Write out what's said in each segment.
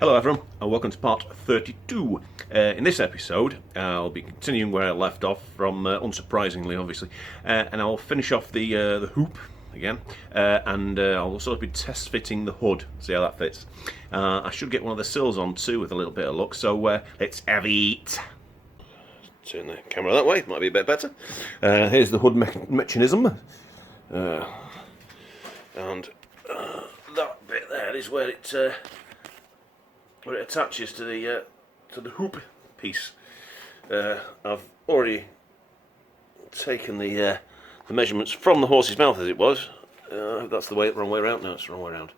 Hello everyone, and welcome to part 32. In this episode, I'll be continuing where I left off from, unsurprisingly, obviously, and I'll finish off the hoop again, and I'll also be test fitting the hood, see how that fits. I should get one of the sills on too with a little bit of luck, so let's have it. Turn the camera that way, might be a bit better. Here's the hood mechanism, and that bit there is where it attaches to the hoop piece. I've already taken the measurements from the horse's mouth as it was. That's the wrong way around. No, it's the wrong way around.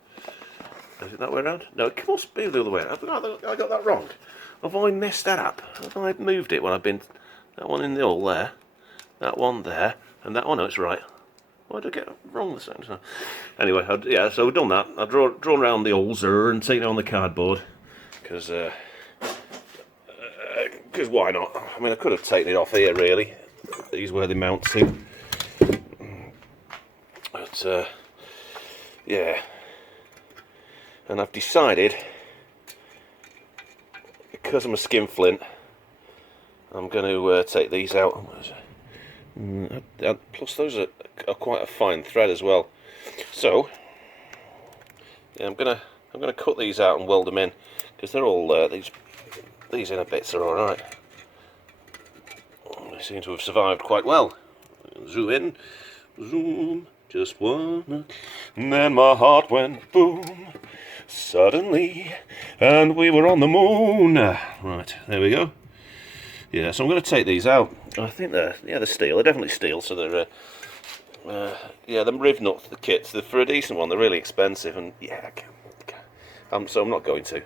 Is it that way around? No, it must be the other way around. I got that wrong. Have I messed that up? Have I moved it when I've been... That one in the hole there, that one there, and that one, no, it's right. Why did I get it wrong this time? Anyway, yeah, so we've done that. I've drawn around the holes there and taken it on the cardboard. Because why not? I mean, I could have taken it off here, really. These where they mount to. But, yeah. And I've decided, because I'm a skinflint, I'm going to take these out. Plus, those are quite a fine thread as well. So, yeah, I'm gonna cut these out and weld them in, because they're all these inner bits are all right. They seem to have survived quite well. Zoom in, zoom, just one, and then my heart went boom suddenly, and we were on the moon. Right, there we go. Yeah, so I'm going to take these out. I think they're steel. They're definitely steel. So they're yeah, them riv nuts, the kits. They're, for a decent one, they're really expensive, and yeah, so I'm not going to.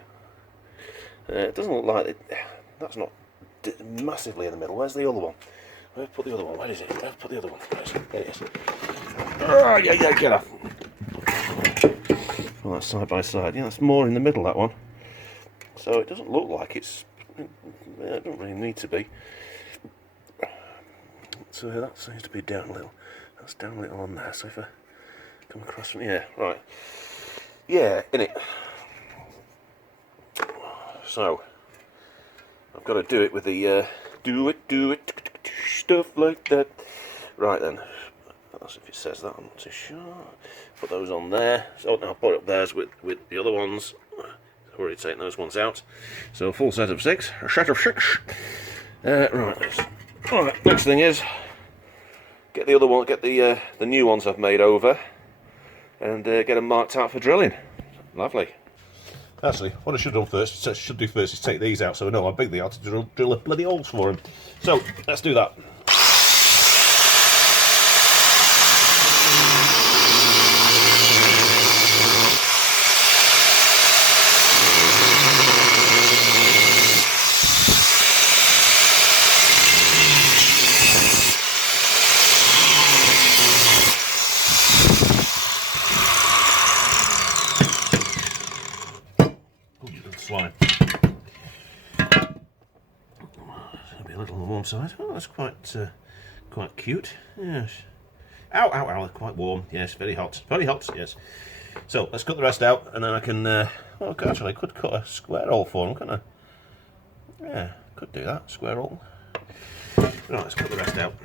It doesn't look like that's not massively in the middle. Where's the other one? Where put the other one? Where is it? Where put the other one? There it is. Oh, yeah, get off. Well, that's side by side. Yeah, that's more in the middle, that one. So it doesn't look like it's. It don't really need to be. So that seems to be down a little. That's down a little on there. So if I come across from here, right? Yeah, in it. So I've got to do it with the do it stuff like that. Right then. That's if it says that. I'm not too sure. Put those on there. So I'll put up theirs with the other ones. I've already taken those ones out. So a full set of six. A set of six. Right. Next thing is get the other one. Get the new ones I've made over, and get them marked out for drilling. Lovely. Actually, what I should do first is take these out so I know how big they are to drill the bloody holes for them. So let's do that. Slime. That'll be a little on the warm side. Oh, that's quite cute. Yes. Ow! Quite warm. Yes, very hot. Very hot. Yes. So let's cut the rest out, and then I can. Well, actually, I could cut a square hole for them, couldn't I? Yeah, could do that. Square hole. Right, let's cut the rest out.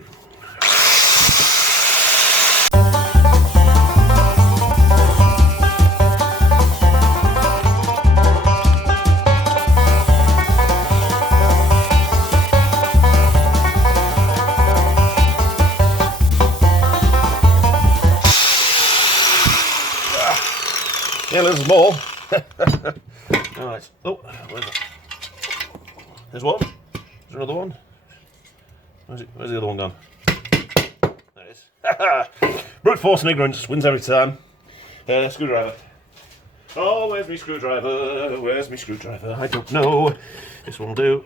Yeah, there's more. Alright. Oh, where's it? There's one. Is there another one? Where's the other one gone? There it is. Brute force and ignorance wins every time. Screwdriver. Oh, where's my screwdriver? Where's my screwdriver? I don't know. This one will do.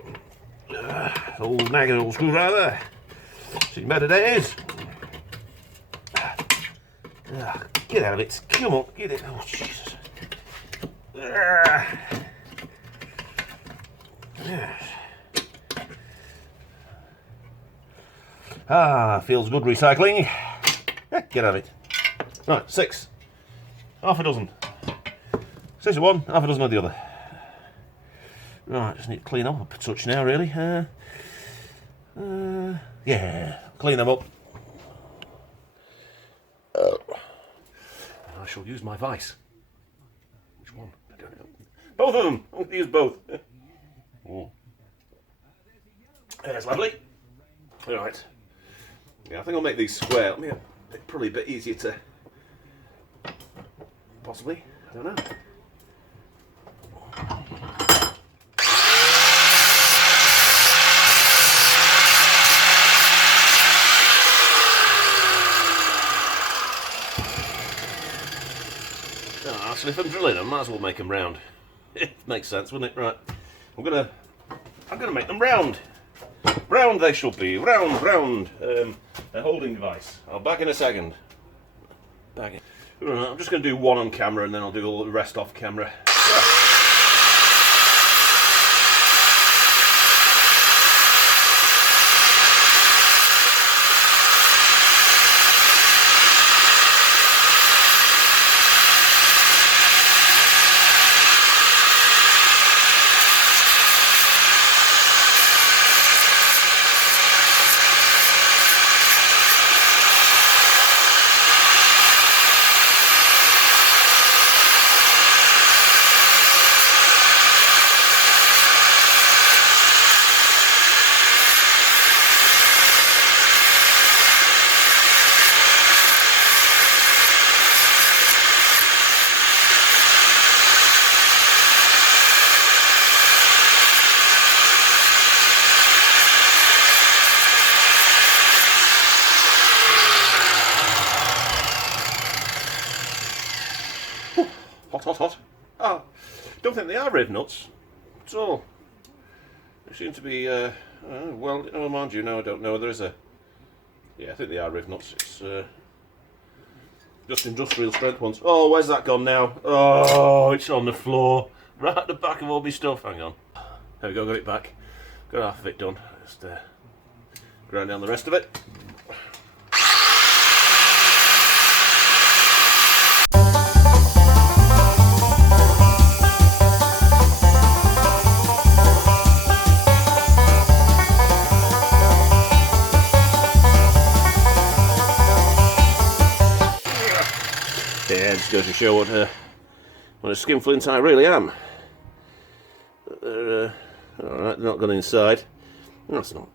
Old nagging old screwdriver. See better days. Get out of it. Come on, get it. Oh, Jesus. Feels good recycling. Get out of it. Right, 6. Half a dozen. 6 of one, half a dozen of the other. Right, just need to clean up a touch now, really. Yeah, clean them up. I shall use my vice. Which one? I don't know. Both of them! I'm going to use both. Oh. That's lovely. Alright. Yeah, I think I'll make these square. Probably a bit easier to... Possibly. I don't know. Actually, if I'm drilling them, might as well make them round. It makes sense, wouldn't it? Right. I'm gonna make them round. Round they shall be. Round, round. A holding device. I'll back in a second. Back in. Right, I'm just gonna do one on camera, and then I'll do all the rest off camera. Hot. Oh, don't think they are riv nuts at all. They seem to be, well, oh, mind you, no, I don't know. There is a, yeah, I think they are riv nuts. It's just industrial strength ones. Oh, where's that gone now? Oh, it's on the floor, right at the back of all my stuff. Hang on. There we go, got it back. Got half of it done. Just grind down the rest of it. Yeah, just goes to show what a skinflint I really am. They're alright, they're not gone inside. No, it's not.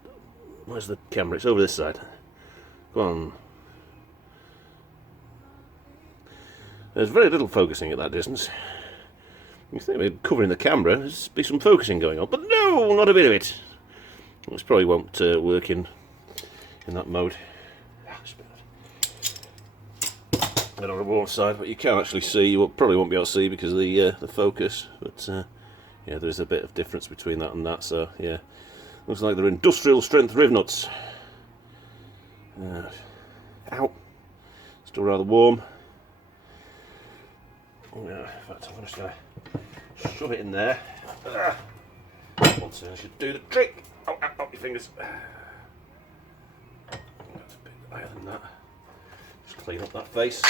Where's the camera? It's over this side. Go on. There's very little focusing at that distance. You think we're covering the camera, there's be some focusing going on, but no, not a bit of it. This probably won't work in that mode. And on the wall side, but you can actually see. You probably won't be able to see because of the focus. But yeah, there's a bit of difference between that and that. So yeah, looks like they're industrial strength riv nuts. Ow! Still rather warm. Yeah, in fact, I'm just going to shove it in there. One turn should do the trick. Ow, ow, ow, your fingers. That's a bit higher than that. Just clean up that face.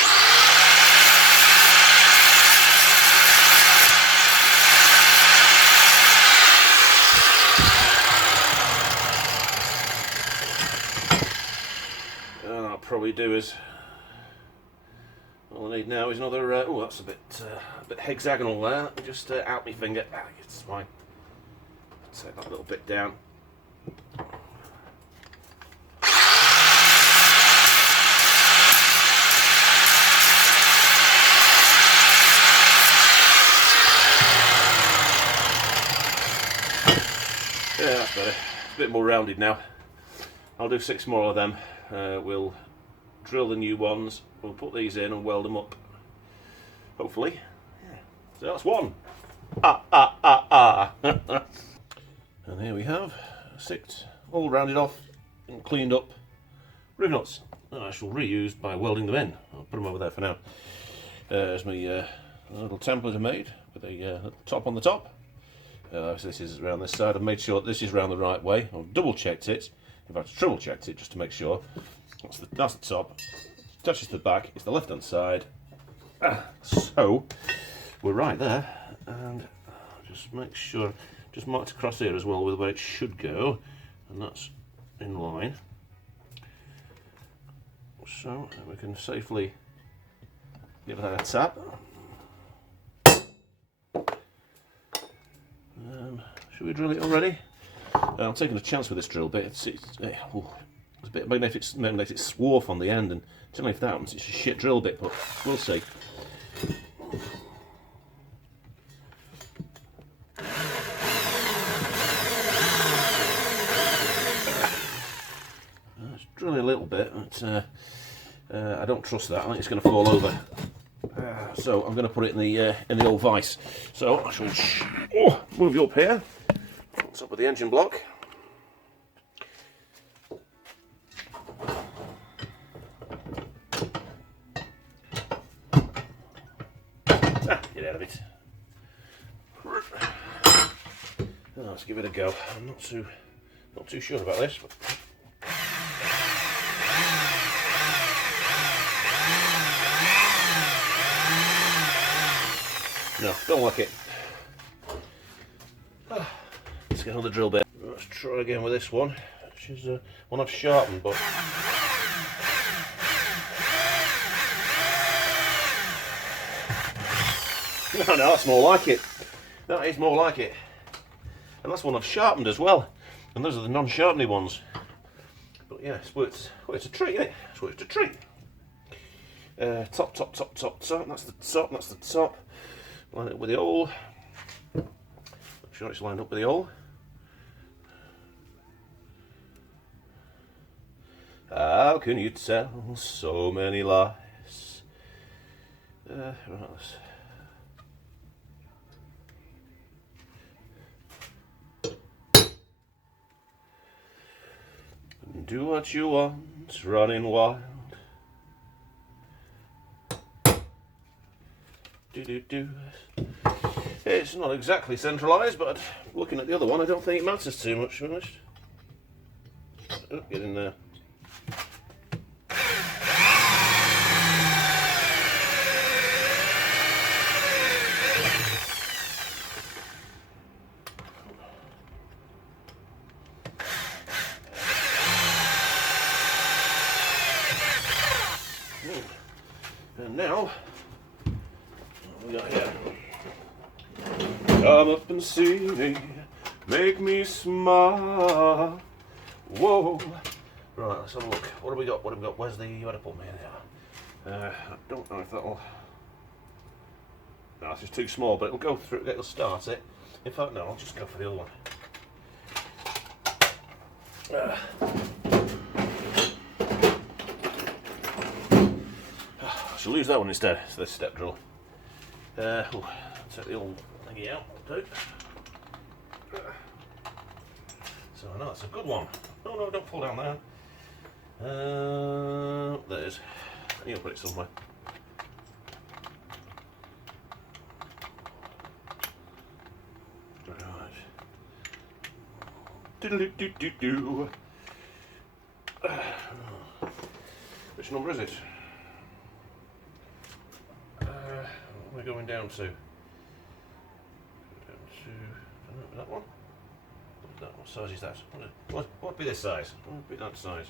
And I'll probably do is all I need now is another. Oh, that's a bit hexagonal there. Let me just out my finger. It's fine. Take that little bit down. Yeah, that's better. It's a bit more rounded now. I'll do 6 more of them. We'll drill the new ones. We'll put these in and weld them up. Hopefully. Yeah. So that's one. And here we have 6 all rounded off and cleaned up riv nuts. I shall reuse by welding them in. I'll put them over there for now. There's my little template I made with a top on the top. So this is around this side. I've made sure that this is round the right way. I've double checked it. In fact, triple checked it just to make sure. That's the top. Touches the back. It's the left hand side. So we're right there. And I'll just make sure. just marked across here as well with where it should go, and that's in line. So we can safely give that a tap. Should we drill it already? I'm taking a chance with this drill bit. It's a bit magnetic swarf on the end, and generally if that happens, it's a shit drill bit, but we'll see. It's drilling a little bit, but I don't trust that. I think it's going to fall over. So I'm going to put it in the old vise. So I shall move you up here. Top of the engine block. Get out of it. Let's give it a go. I'm not too sure about this, but no, don't like it. Let's get another drill bit. Let's try again with this one, which is one I've sharpened, but no, that's more like it. That is more like it. And that's one I've sharpened as well. And those are the non-sharpeny ones. But yeah, it's a treat, isn't it? It's a treat. Top. That's the top. That's the top. Line it up with the hole. Make sure it's lined up with the hole. How can you tell so many lies? Right, do what you want, running wild. Do. It's not exactly centralised, but looking at the other one, I don't think it matters too much, to be honest. Oh, get in there. And now, what we got here? Come up and see me, make me smile. Whoa. Right, let's have a look. What have we got? Where's the, you had to put me in there. I don't know if that'll, no, it's just too small, but it'll go through, it'll start it. In fact, no, I'll just go for the other one. I shall use that one instead. It's this step drill. Take the old thingy out, too. So I know it's a good one. No, don't fall down there. There's. You'll put it somewhere. Right. Diddle-do-do-do-do. Which number is it? What are we going down to? That one? What size is that? What would be this size? What would be that size?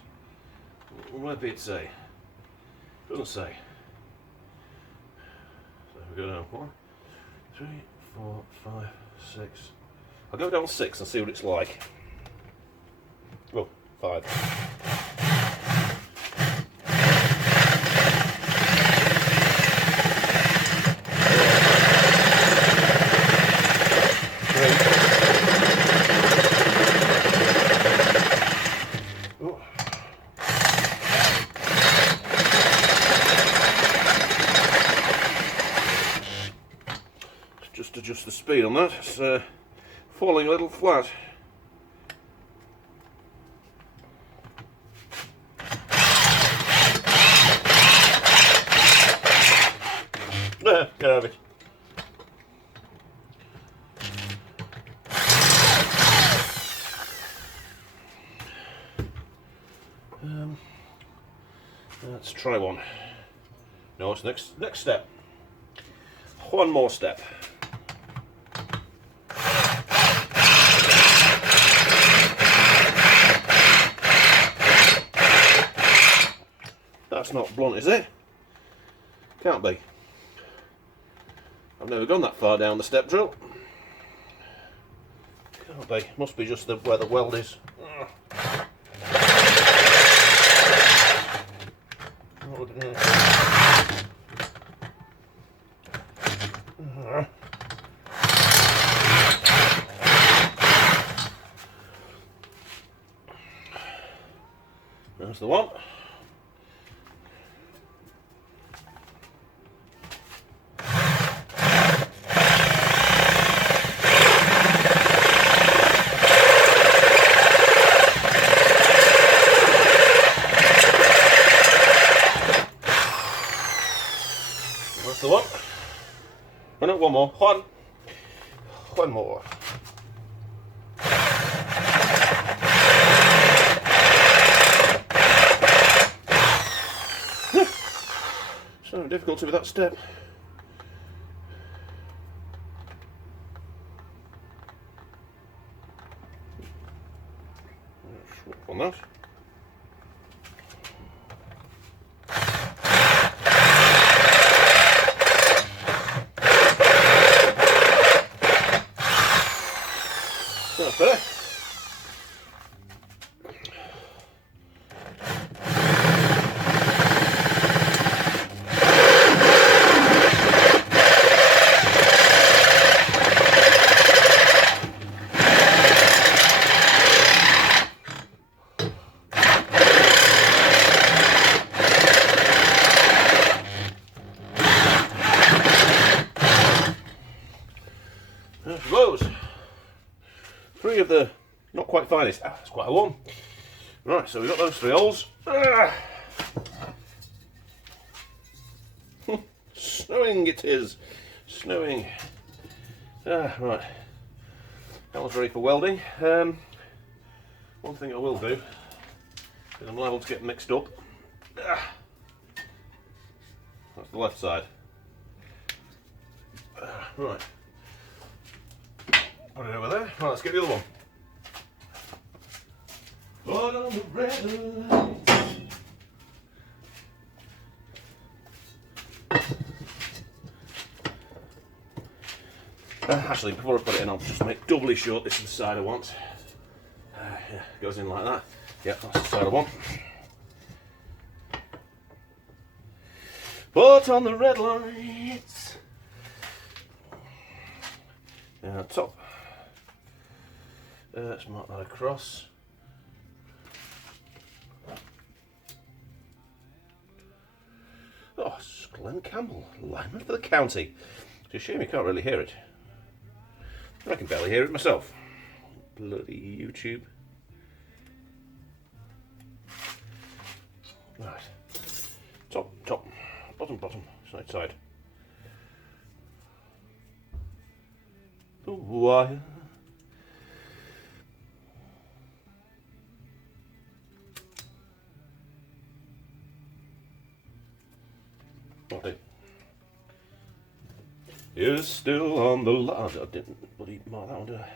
What might it say? Doesn't say. So we go down 1, 3, 4, 5, 6. I'll go down 6 and see what it's like. Oh, 5. Just adjust the speed on that. It's falling a little flat. Get out of it. Let's try one. No, it's next step. One more step. that's not blunt, is it? Can't be. I've never gone that far down the step drill. Can't be. Must be just where the weld is. That's the one. That's the one. Oh no, one more. One more. So difficulty with that step. Swap on that. That's better. I suppose. 3 of the not quite finest. Ah, that's quite a one. Right, so we've got those 3 holes. Snowing it is. Snowing. Right. That was ready for welding. One thing I will do is I'm liable to get mixed up. That's the left side. Right. Put it over there. Right, let's get the other one. Put on the red lights. Actually, before I put it in, I'll just make doubly sure this is the side I want. Yeah, goes in like that. Yep, that's the side I want. Put on the red lights. Top. Let's mark that across. Oh, it's Glenn Campbell, lineman for the county. It's a shame you can't really hear it. I can barely hear it myself. Bloody YouTube. Right. Top, bottom, side. The wire. Okay. You're still on the line. I didn't bloody mark that one, did I?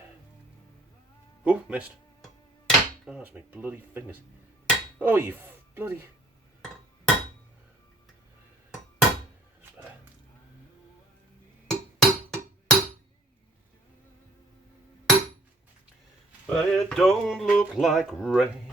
Oh, missed. Oh, that's my bloody fingers. Oh, you bloody. That's better. But it don't look like rain.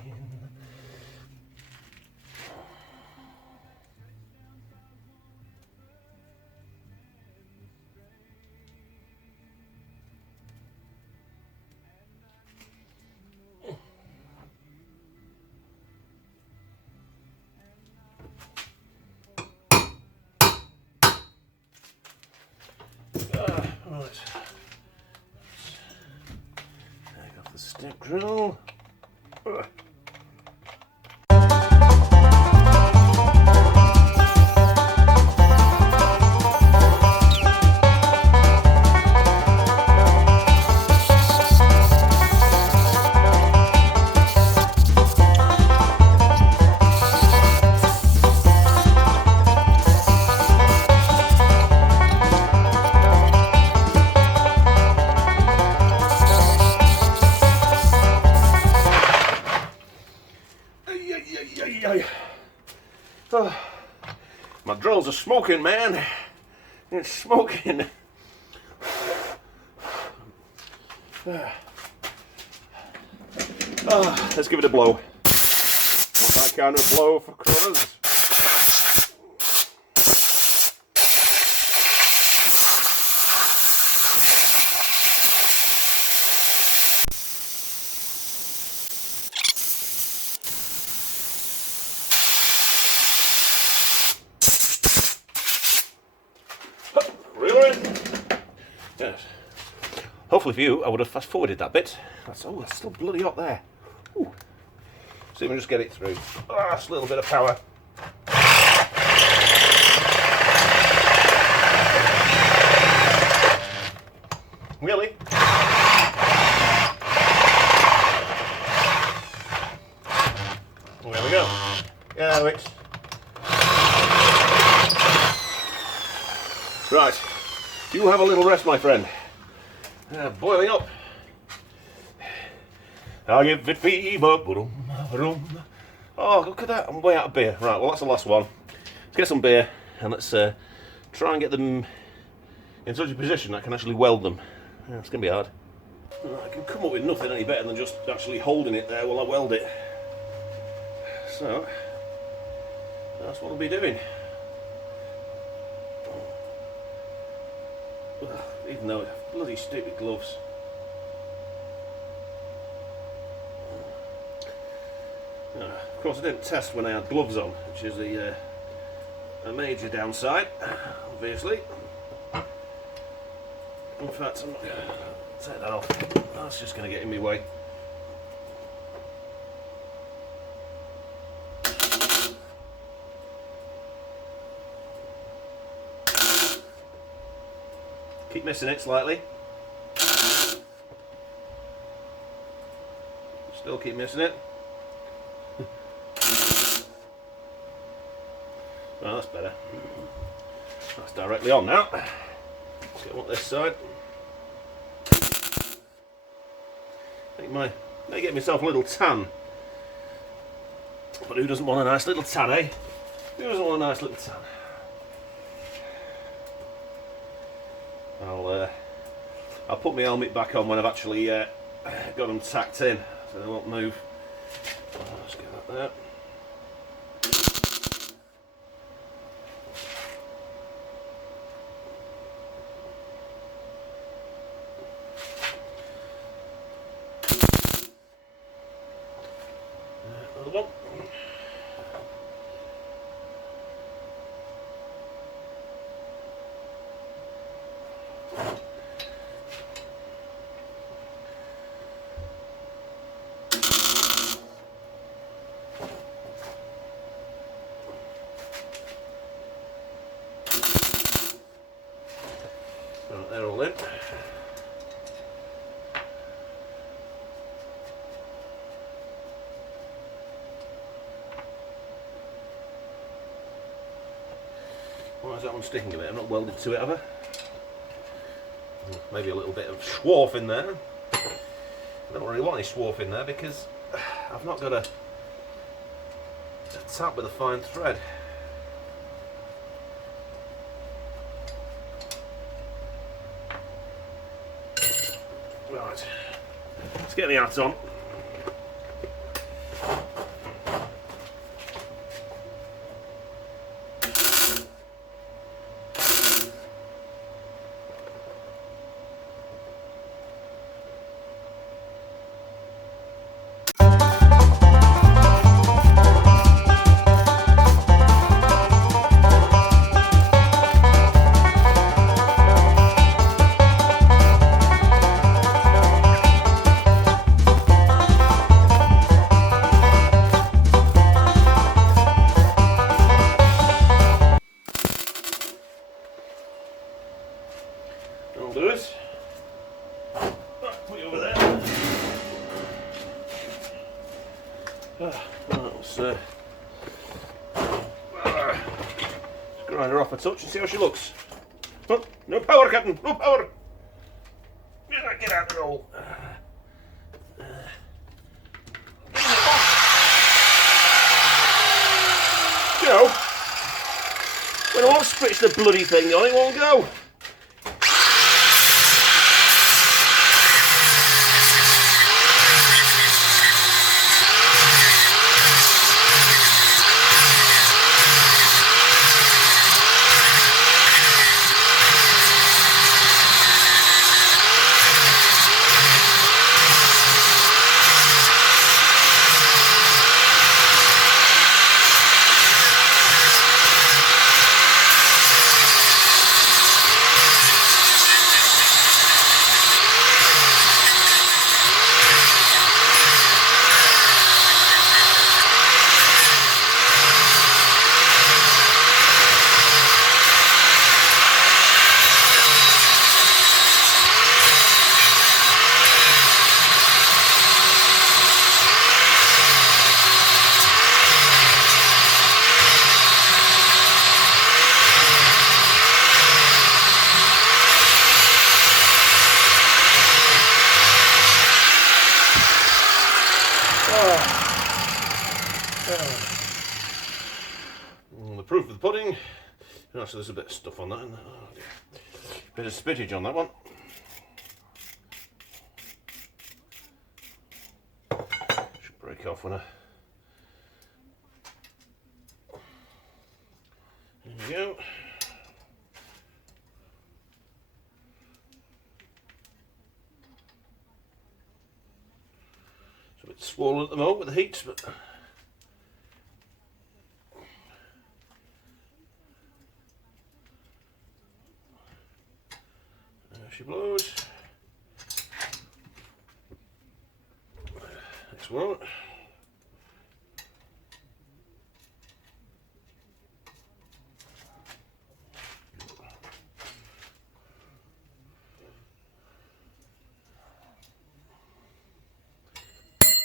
Right. Take off the step drill. Oh. My drills are smoking, man. It's smoking. Let's give it a blow. Want that kind of blow for crunners? Yes. Hopefully for you, I would have fast forwarded that bit. That's still bloody hot there. Ooh. See if we can just get it through. Just a little bit of power. Really? There we go. Yeah, wait. Right. You have a little rest, my friend. Boiling up. I'll give it fever. Oh, look at that. I'm way out of beer. Right, well, that's the last one. Let's get some beer and let's try and get them in such a position that I can actually weld them. Yeah, it's going to be hard. I can come up with nothing any better than just actually holding it there while I weld it. So, that's what I'll be doing. Even though I have bloody stupid gloves. Of course I didn't test when I had gloves on, which is a major downside, obviously. In fact, I'm not going to take that off. That's just going to get in my way. Keep missing it slightly. Still keep missing it. Well, that's better. That's directly on now. Let's get on this side. May get myself a little tan. But who doesn't want a nice little tan, eh? Who doesn't want a nice little tan? I'll put my helmet back on when I've actually got them tacked in, so they won't move. Let's get that there. Another one. Right, they're all in. Why is that one sticking a bit? I've not welded to it, have I? Maybe a little bit of swarf in there. I don't really want any swarf in there because I've not got a tap with a fine thread. Right, let's get the hat on. That'll do it. Right, put you over there. Let's grind her off a touch and see how she looks. Oh, no power, Captain, no power. Get out the hole. You know, won't spritz the bloody thing on, it won't go. The proof of the pudding. Oh, so there's a bit of stuff on that. Oh, dear. Bit of spittage on that one. Should break off when I. There we go. It's a bit swollen at the moment with the heat, but. She blows. Next one.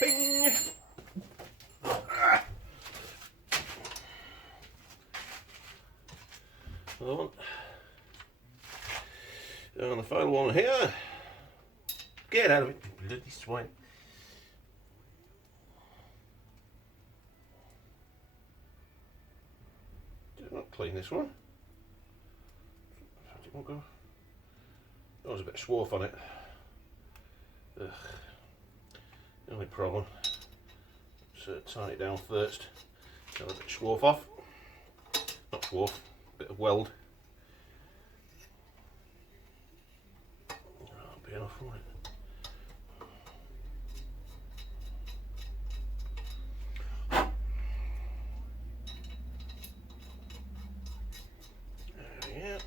Bing! Another one. And the final one here. Get out of it, bloody swine. Did not clean this one. It won't go. There was a bit of swarf on it. Ugh. The only problem. Let's tighten it down first. Get a bit of swarf off. Not swarf, a bit of weld. Enough for it. There.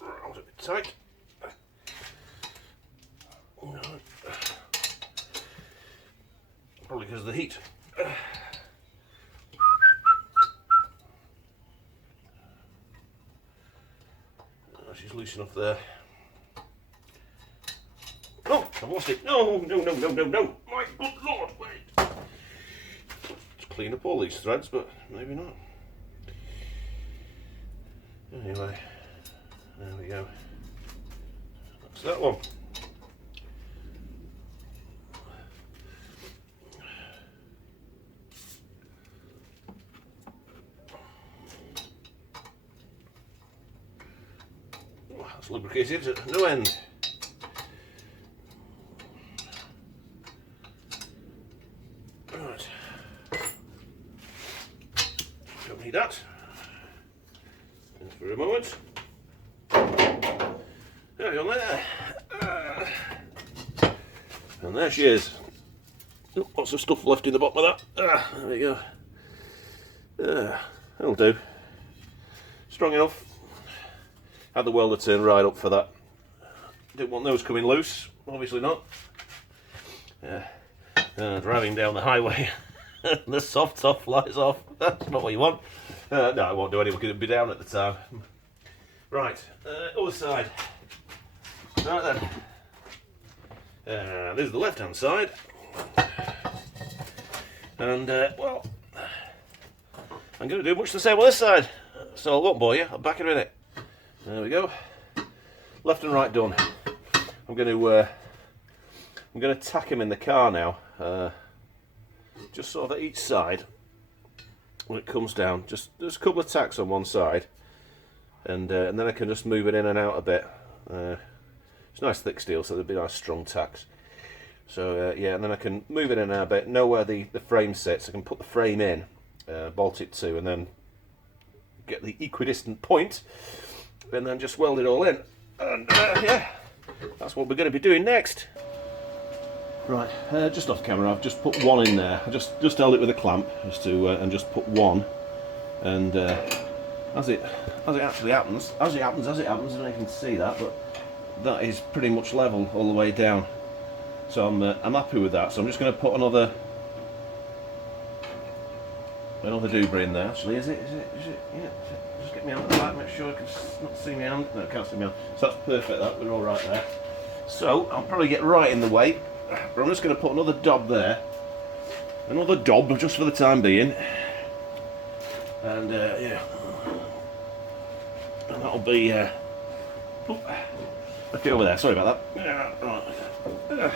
That was a bit tight. Probably because of the heat. She's loose enough there. Oh, I've lost it. No. My good lord, wait. Let's clean up all these threads, but maybe not. Anyway, there we go. That's that one. That's lubricated at no end. Right. Don't need that. Just for a moment. There we go, there. And there she is. Oh, lots of stuff left in the bottom of that. There we go. That'll do. Strong enough. Had the welder turn right up for that. Didn't want those coming loose, obviously not. Driving down the highway, the soft top flies off. That's not what you want. No, I won't do any, we could be down at the time. Right, other side. Right then. This is the left hand side. And, well, I'm going to do much the same on this side. So I won't bore you, I'll back in a minute. There we go. Left and right done. I'm going to tack them in the car now, just sort of at each side when it comes down. Just a couple of tacks on one side, and then I can just move it in and out a bit. It's nice thick steel, so there'll be nice strong tacks. So yeah, and then I can move it in and out a bit, know where the frame sits. I can put the frame in, bolt it to, and then get the equidistant point, and then just weld it all in. And yeah, that's what we're going to be doing next. Right, just off camera, I've just put one in there. I just held it with a clamp, just to and just put one, and as it actually happens, as it happens, I don't know if you can see that, but that is pretty much level all the way down. So I'm happy with that. So I'm just going to put another doobry in there. Actually, is it? Yeah. Just get me out of the back, make sure I can not see me hand. No, I can't see me hand. So that's perfect. That we're all right there. So I'll probably get right in the way. But I'm just going to put another dob there. Another dob, just for the time being. And yeah, and that'll be. Okay, over there. Sorry about that. Right.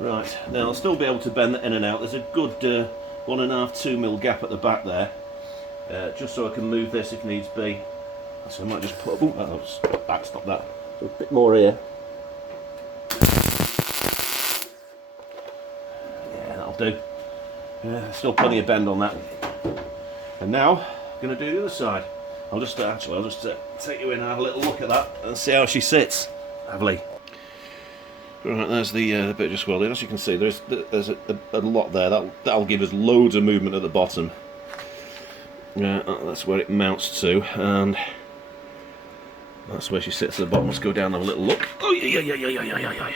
Right, now I'll still be able to bend that in and out. There's a good 1.5–2 mil gap at the back there, just so I can move this if needs be. So I might just put stop that. So a bit more here. Yeah, that'll do. Still plenty of bend on that. And now I'm going to do the other side. I'll just take you in and have a little look at that and see how she sits. Lovely. Right, there's the bit just welded. As you can see, there's a lot there. That'll give us loads of movement at the bottom. That's where it mounts to, and that's where she sits at the bottom. Let's go down and have a little look. Oh yeah.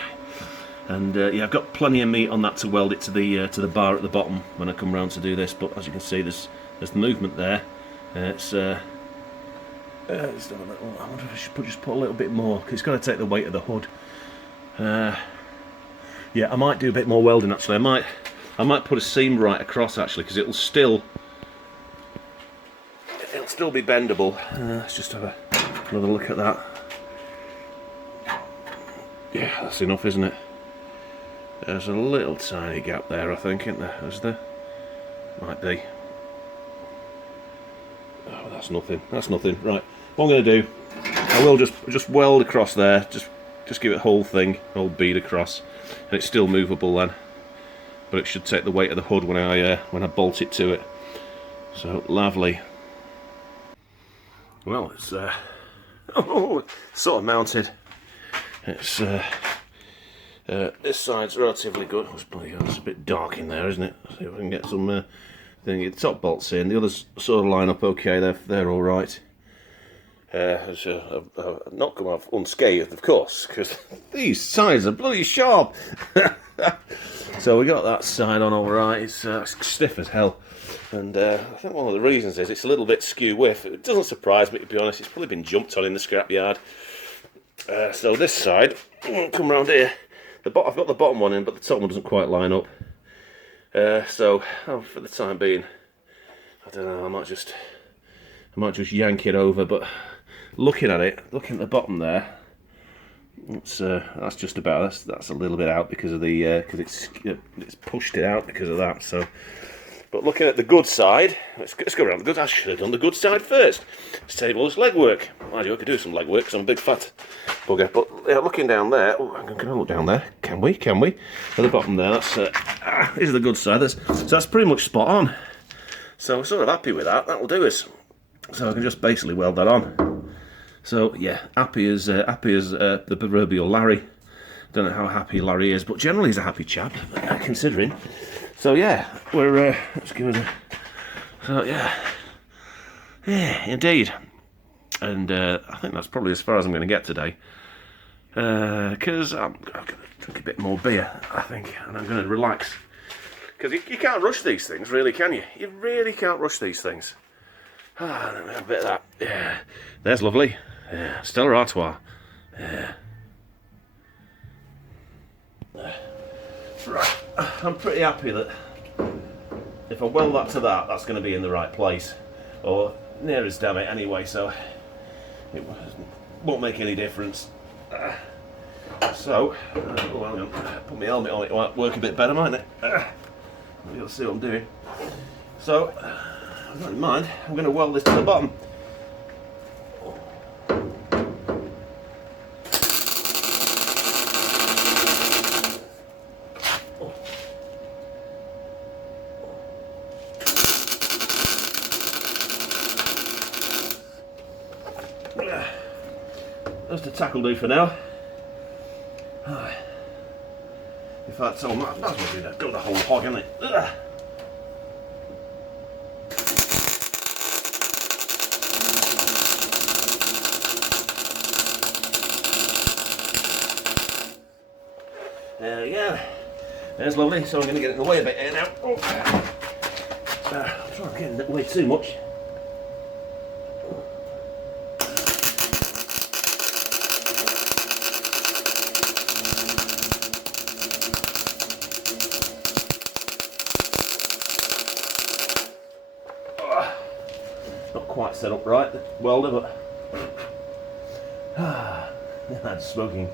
And yeah, I've got plenty of meat on that to weld it to the bar at the bottom when I come round to do this. But as you can see, there's the movement there. It's done a little. I wonder if I should just put a little bit more, because it's got to take the weight of the hood. Yeah, I might do a bit more welding actually. I might put a seam right across actually, because it'll still be bendable. Let's just have another look at that. Yeah, that's enough, isn't it? There's a little tiny gap there, I think, isn't there? Is there? Might be. Oh, that's nothing. That's nothing. Right. What I'm going to do, I will just weld across there. Just give it the whole thing, whole bead across, and it's still movable then. But it should take the weight of the hood when I bolt it to it. So lovely. Well, it's sort of mounted. It's this side's relatively good. It's a bit dark in there, isn't it? See if I can get some thing. The top bolts in. The others sort of line up okay. They're all right. Not come off unscathed, of course, because these sides are bloody sharp. So we got that side on all right. It's stiff as hell, and I think one of the reasons is it's a little bit skew width. It doesn't surprise me, to be honest. It's probably been jumped on in the scrapyard. So this side, come round here. I've got the bottom one in, but the top one doesn't quite line up. So for the time being, I don't know. I might just yank it over, but. Looking at the bottom there, that's just about that's a little bit out because of the it's pushed it out because of that. So, but looking at the good side, let's go around the good. I should have done the good side first. Let's take all this leg work. I could do some leg work because I'm a big fat bugger. But yeah, looking down there, can I look down there? Can we? At the bottom there, this is the good side. So that's pretty much spot on. So I'm sort of happy with that. That will do us. So I can just basically weld that on. So yeah, happy as the proverbial Larry. Don't know how happy Larry is, but generally he's a happy chap, considering. So yeah, we're let's give it a. So yeah, indeed, and I think that's probably as far as I'm going to get today, because I'm going to drink a bit more beer, I think, and I'm going to relax, because you can't rush these things, really, can you? You really can't rush these things. A bit of that. Yeah, there's lovely. Yeah, Stella Artois. Yeah. Right. I'm pretty happy that if I weld that to that, that's going to be in the right place, or near as damn it anyway, so it won't make any difference. So, oh, hang on, put my helmet on, it might work a bit better, mightn't it? You'll see what I'm doing. So, with that in mind, I'm going to weld this to the bottom. Just a tackle do for now. In fact, so might as well do that. Go the whole hog, isn't it? There we go. There's lovely. So I'm going to get it in the way a bit here now. I'm trying to get in the way too much. Quite set up right, the welder, but that's smoking.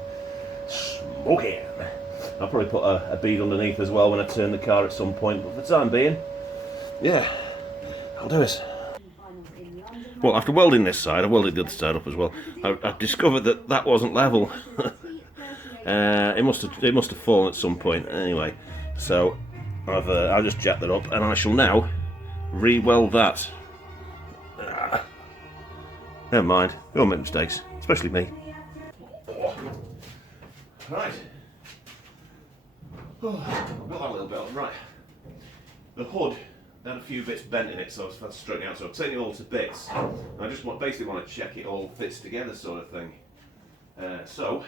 I'll probably put a bead underneath as well when I turn the car at some point, but for the time being, yeah, I'll do it. Well, after welding this side, I welded the other side up as well. I discovered that that wasn't level. It must have fallen at some point anyway. So I'll just jack that up, and I shall now re-weld that. Never mind, we all make mistakes, especially me. Right. Oh, I've got that little bit on. Right. The hood had a few bits bent in it, so I was fast straighten it out. So I've taken it all to bits. I just basically want to check it all fits together, sort of thing. So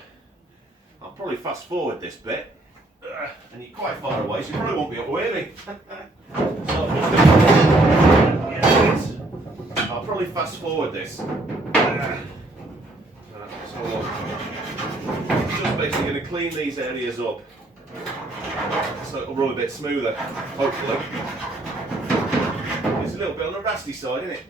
I'll probably fast forward this bit, and you're quite far away, so you probably won't be up with me. So I'll probably fast forward this. Just basically going to clean these areas up so it'll run a bit smoother, hopefully. It's a little bit on the rusty side, isn't it?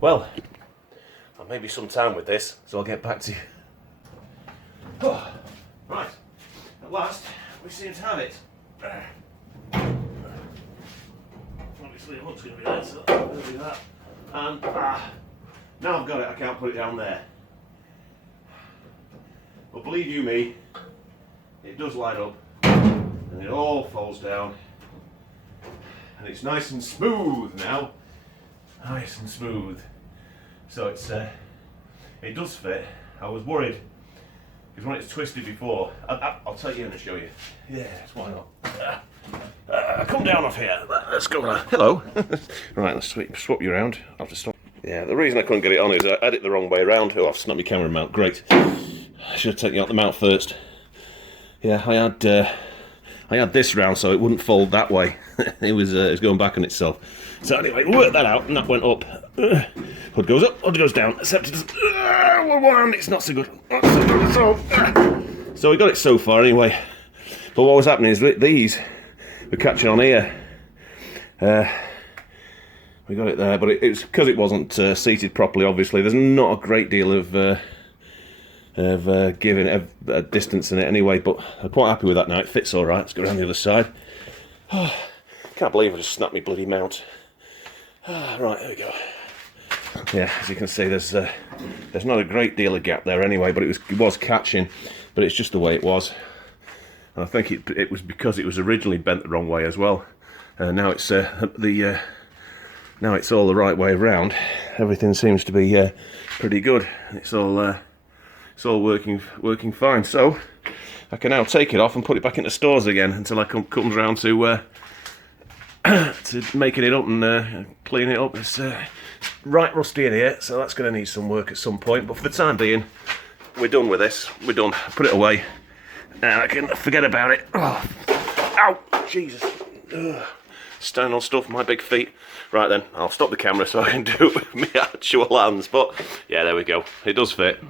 Well, I may be some time with this, so I'll get back to you. Oh, right, at last, we seem to have it. Obviously, the hook's going to be there, so I'll do that. And now I've got it, I can't put it down there. But believe you me, it does light up, and it all falls down, and it's nice and smooth now. nice and smooth. So it does fit. I was worried because when it's twisted before, I'll take you in and show you. Yes, why not? Come down off here. Let's go. Hello. Right, let's swap you around. I'll just stop. Yeah, the reason I couldn't get it on is I had it the wrong way around. Oh, I've snapped my camera mount. Great. I should have taken out the mount first. Yeah, I had this round so it wouldn't fold that way. It was going back on itself. So anyway, worked that out, and that went up. Hood goes up, hood goes down. Except it doesn't. It's not so good. Not so good at all. So we got it so far anyway. But what was happening is these were catching on here. We got it there, but it was because it wasn't seated properly. Obviously, there's not a great deal of giving a distance in it anyway. But I'm quite happy with that now. It fits all right. Let's go around the other side. Can't believe I just snapped my bloody mount. Right, there we go. Yeah, as you can see, there's not a great deal of gap there anyway, but it was catching, but it's just the way it was. And I think it was because it was originally bent the wrong way as well. Now it's now it's all the right way around. Everything seems to be pretty good. It's all working fine. So I can now take it off and put it back into stores again until I comes around to making it up and cleaning it up. It's right rusty in here, so that's going to need some work at some point. But for the time being, we're done with this. We're done. Put it away, and I can forget about it. Oh. Ow! Jesus! Ugh. Standing on stuff, my big feet. Right then, I'll stop the camera so I can do it with my actual hands. But yeah, there we go. It does fit.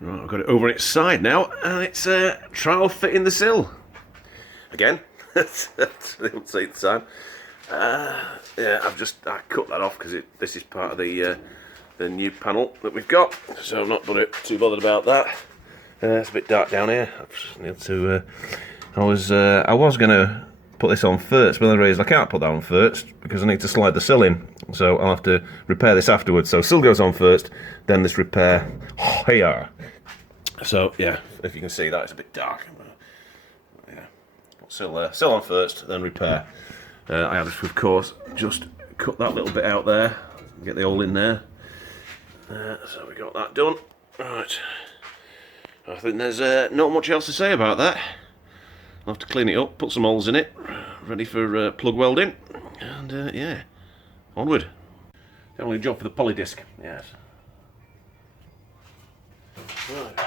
Right, I've got it over its side now, and it's trial fitting the sill again. Didn't say the time. Yeah, I cut that off because this is part of the new panel that we've got, so I'm not too bothered about that. It's a bit dark down here. I just need to. I was gonna put this on first, but then I realised I can't put that on first because I need to slide the sill in. So I'll have to repair this afterwards. So sill goes on first, then this repair here. So yeah, if you can see that, it's a bit dark. Sill on first, then repair. I had to, of course, just cut that little bit out there, get the hole in there. So we got that done. Right. I think there's not much else to say about that. I'll have to clean it up, put some holes in it, ready for plug welding, and yeah, onward. The only job for the poly disc, yes. Right.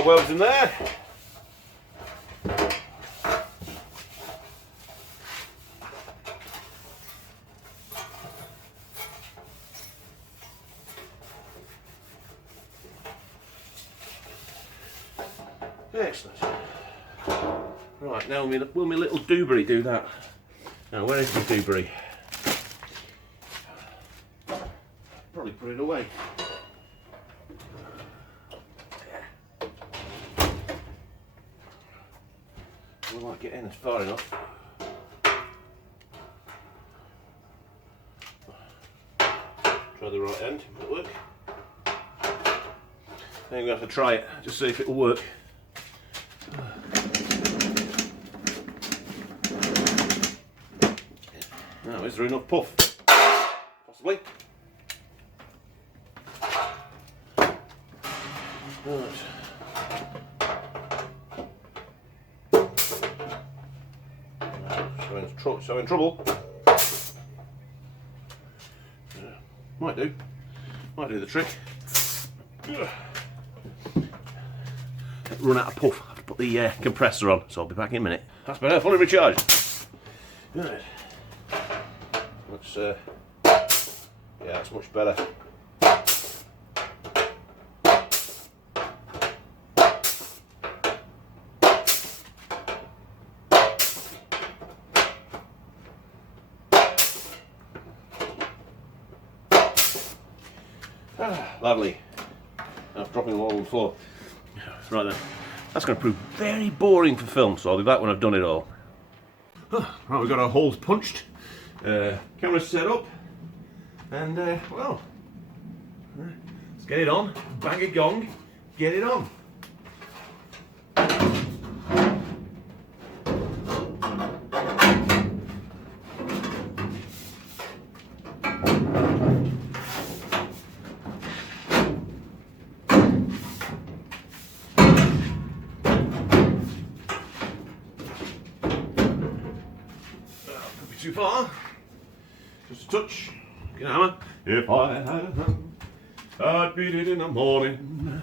Got welds in there. Excellent. Right, now will my little doobry do that? Now, where is the doobry? Probably put it away. Will I get in far enough? Try the right end, will it work? Then I'm going to have to try it, just see if it will work. Now, is there enough puff? Possibly. Right. So in trouble. Might do. Might do the trick. Run out of puff. I have to put the compressor on, so I'll be back in a minute. That's better, fully recharged. Good. Looks, yeah, that's much better. Lovely. Now dropping them all on the floor. Right then, that's going to prove very boring for film, so I'll be back when I've done it all. Right, we've got our holes punched, camera set up, and well, let's get it on, bang a gong, get it on. Too far, just a touch, get a hammer. If I had a hammer, I'd beat it in the morning.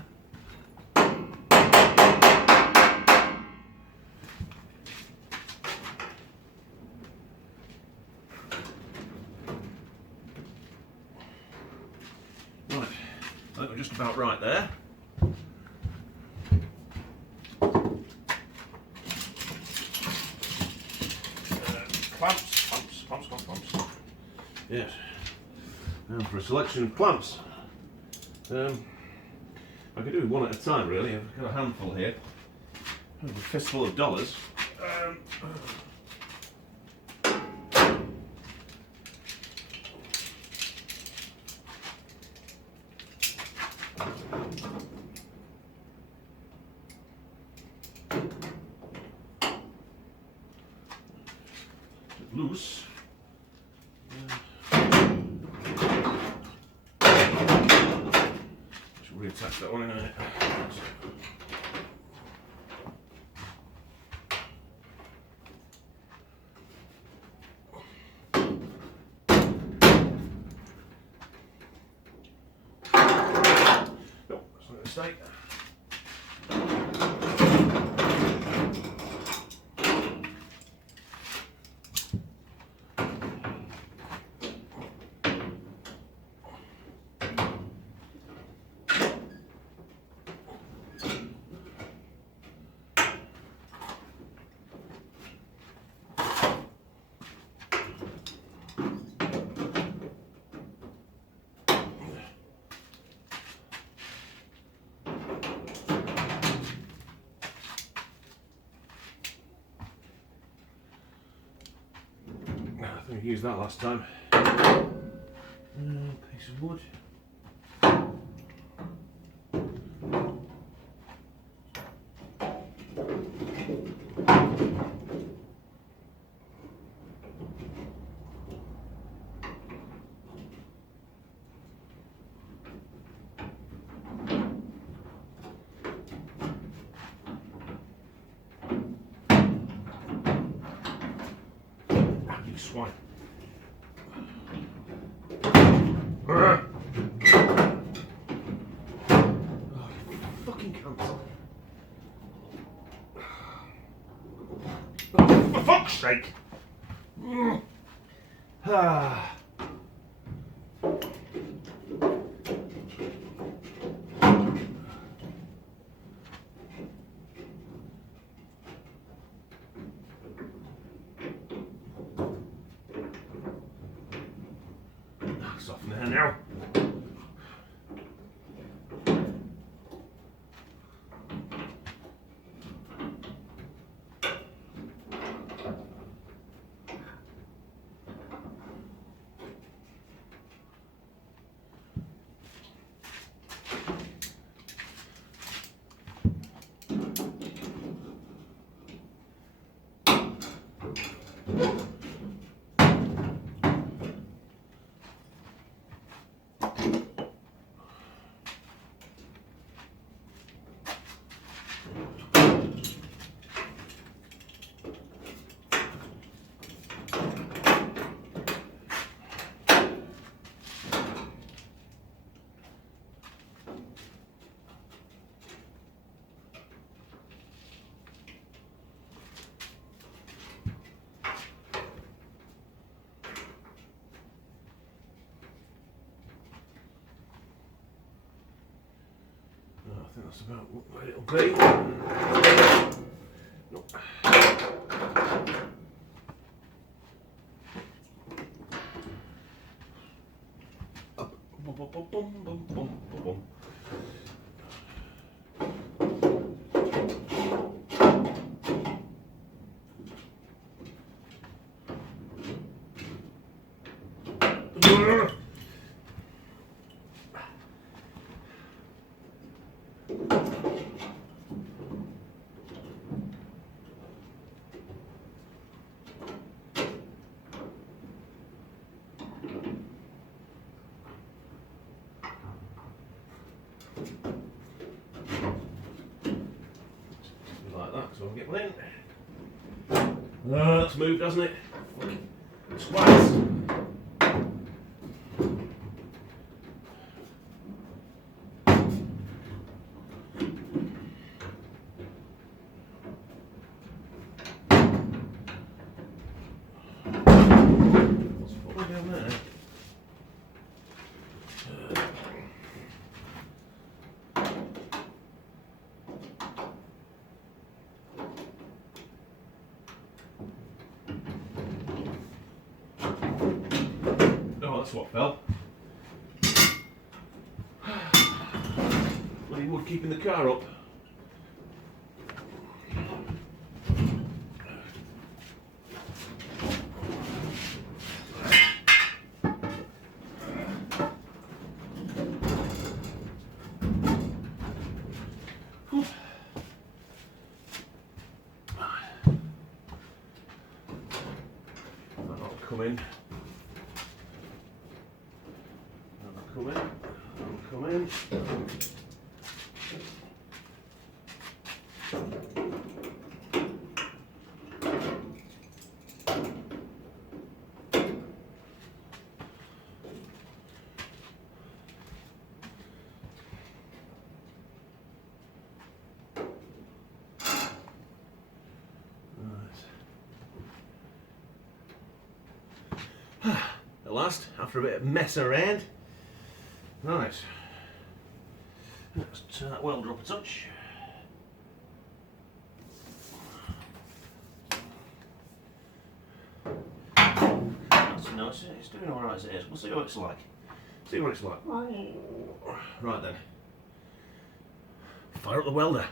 Right, I think we're just about right there. Clamps. Yes. Now for a selection of clamps. I could do one at a time really. I've got a handful here. A fistful of dollars. Loose. Should reattach that one in a minute. No, that's not going to stay. I think I used that last time. Piece of wood. Swine. Oh, fucking cancel. Oh, for fuck's sake. Ah. Soften there now. That's about where it'll be. Nope. Up. Boom, boom, boom, boom, boom, boom, boom. Like that, so I'll get one in. That's moved, hasn't it? Twice. Oh, that's what fell. Bloody wood keeping the car up. That'll come in. Come in, come in. Right. At last, after a bit of messing around. Right, let's turn that welder up a touch. No, it's doing alright as it is. We'll see what it's like. See what it's like. Right then. Fire up the welder.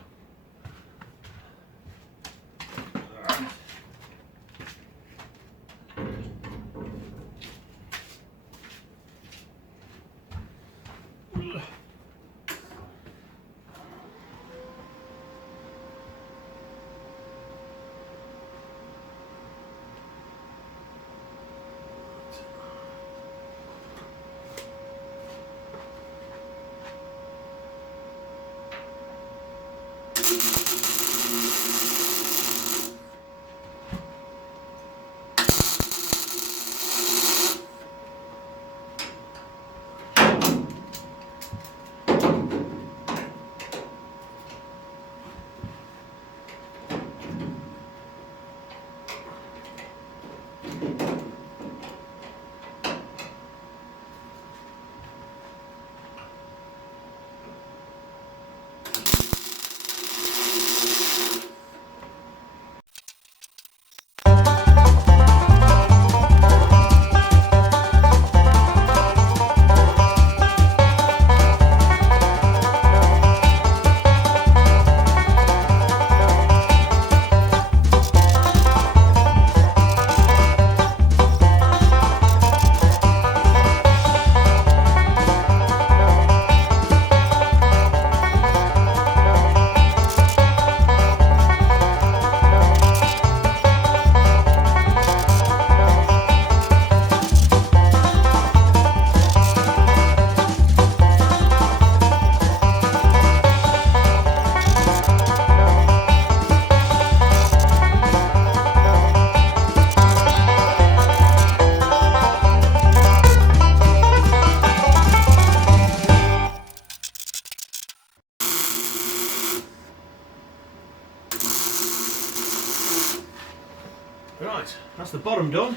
Right, that's the bottom done.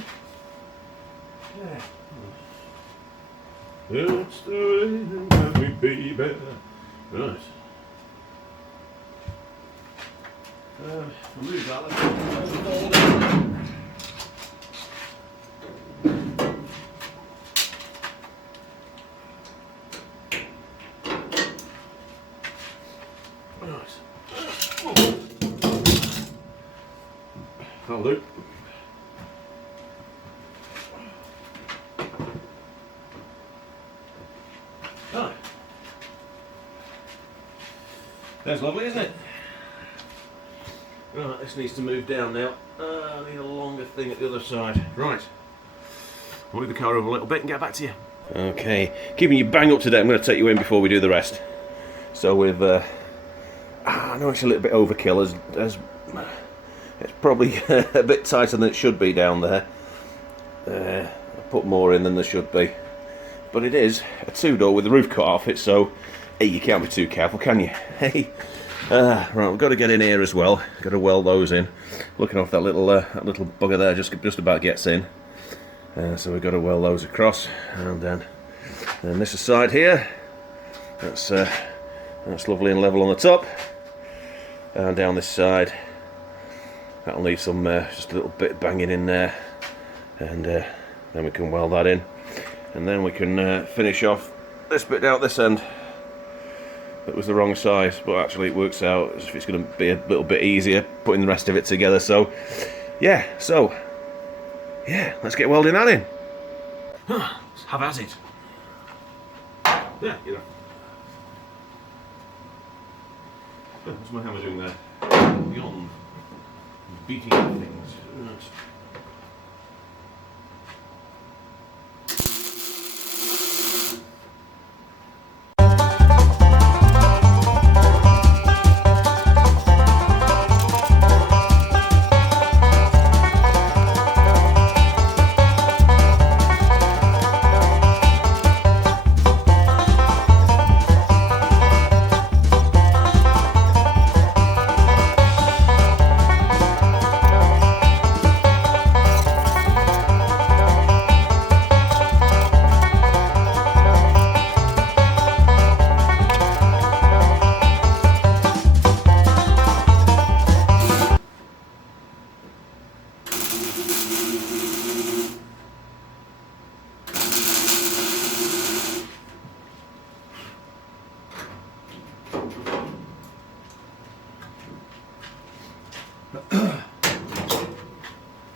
Yeah. It's the way you love me, baby. Right. Remove that. Let's close the ball down. That'll do. Right. That's lovely, isn't it? Right, this needs to move down now. I need a longer thing at the other side. Right. I'll move the car over a little bit and get back to you. Okay, keeping you bang up to date, I'm going to take you in before we do the rest. So with, I know it's a little bit overkill, as it's probably a bit tighter than it should be down there. I put more in than there should be. But it is a two-door with the roof cut off it, so hey, you can't be too careful, can you? Hey, right, we've got to get in here as well. Got to weld those in. Looking off that little bugger there, just about gets in. So we've got to weld those across, and then this side here. That's lovely and level on the top, and down this side. That'll need some just a little bit banging in there, and then we can weld that in, and then we can finish off this bit out this end. That was the wrong size, but actually it works out as if it's going to be a little bit easier putting the rest of it together. So yeah, let's get welding that in. Have at it. Yeah, you know. What's my hammer doing there? Beyond beating things. Right.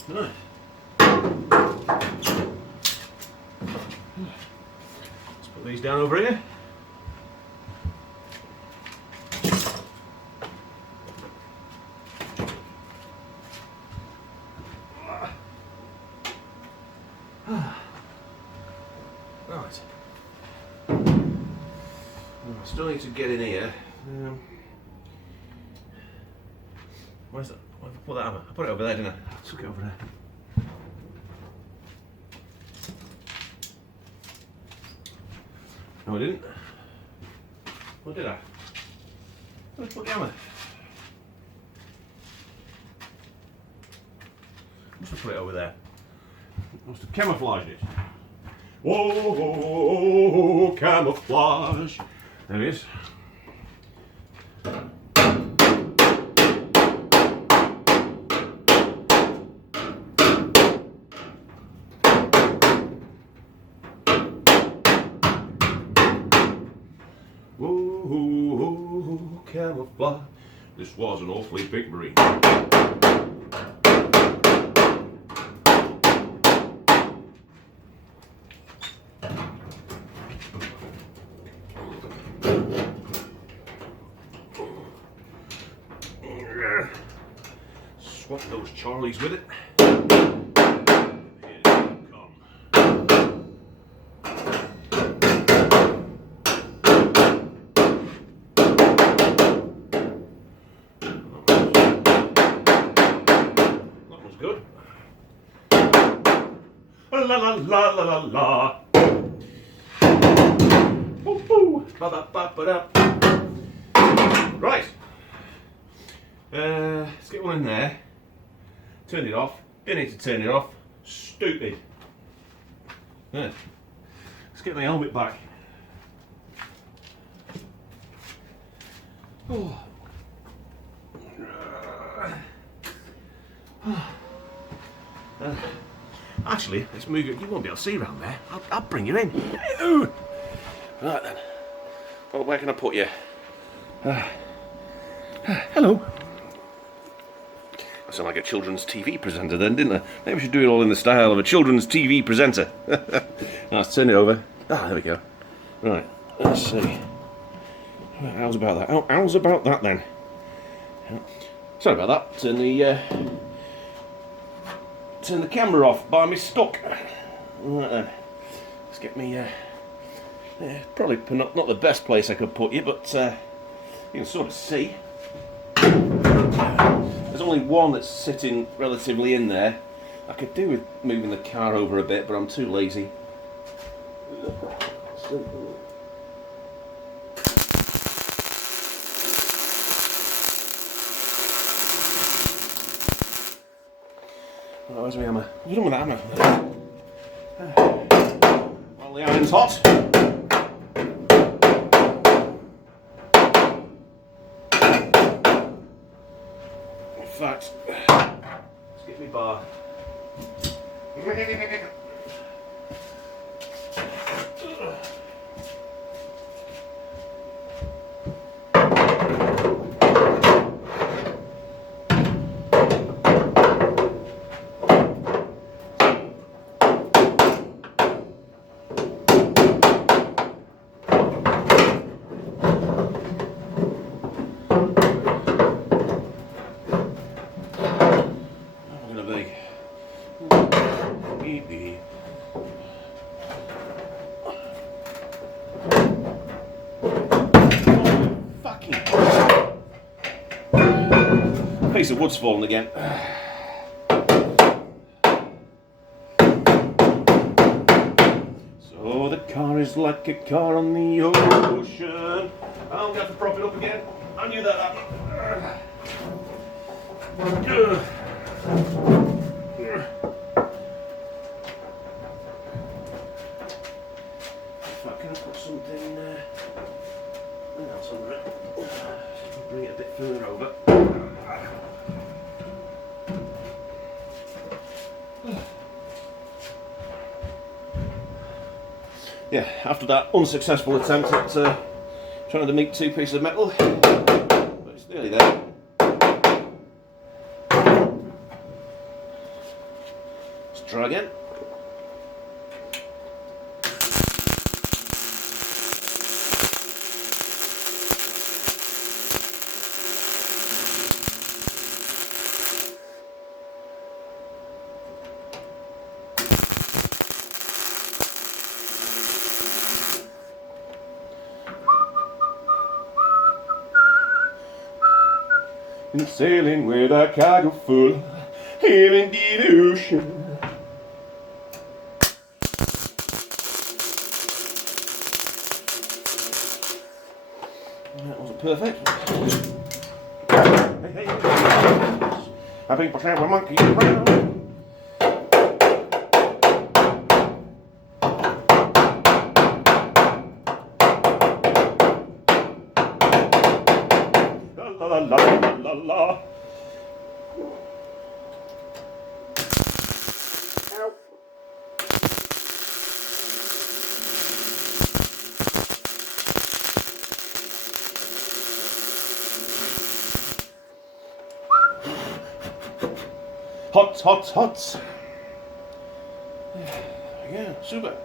Right. Let's put these down over here. Right. I still need to get in here. Where's that? Where did I put that hammer? I put it over there, didn't I? I took it over there. No, I didn't. What did I? Where'd I put the hammer? Must have put it over there. Must have camouflaged it. Whoa, camouflage. There it is. Whoa, camouflage. This was an awfully big marine. Swap those Charlies with it. Here they come. That was good. La la la la la la. Woo woo. Ba ba ba ba da. Right. Let's get one in there. Turn it off. Didn't need to turn it off. Stupid. Yeah. Let's get my helmet back. Oh. Actually, let's move it. You won't be able to see around there. I'll bring you in. Right then. Well, where can I put you? Hello. I sound like a children's TV presenter then, didn't I? Maybe we should do it all in the style of a children's TV presenter. Now, let's turn it over. Ah, there we go. Right, let's see. How's about that? Oh, how's about that then? Sorry about that. Turn the camera off by me stuck. Right then. Let's get me. Probably not the best place I could put you, but you can sort of see. There's only one that's sitting relatively in there. I could do with moving the car over a bit, but I'm too lazy. Oh, where's my hammer? What's wrong with that hammer? While the iron's hot. In fact, let's get me bar. Piece of wood's fallen again. So the car is like a car on the ocean. I'm going to have to prop it up again. I knew that happened. If I can put something else under it, bring it a bit further over. Yeah, after that unsuccessful attempt at trying to meet two pieces of metal, but it's nearly there. Let's try again. And sailing with a cargo full here in the ocean. That wasn't perfect. Hey, I think we'll have a monkey around. La la la la la. Ow. Hot. Yeah, super.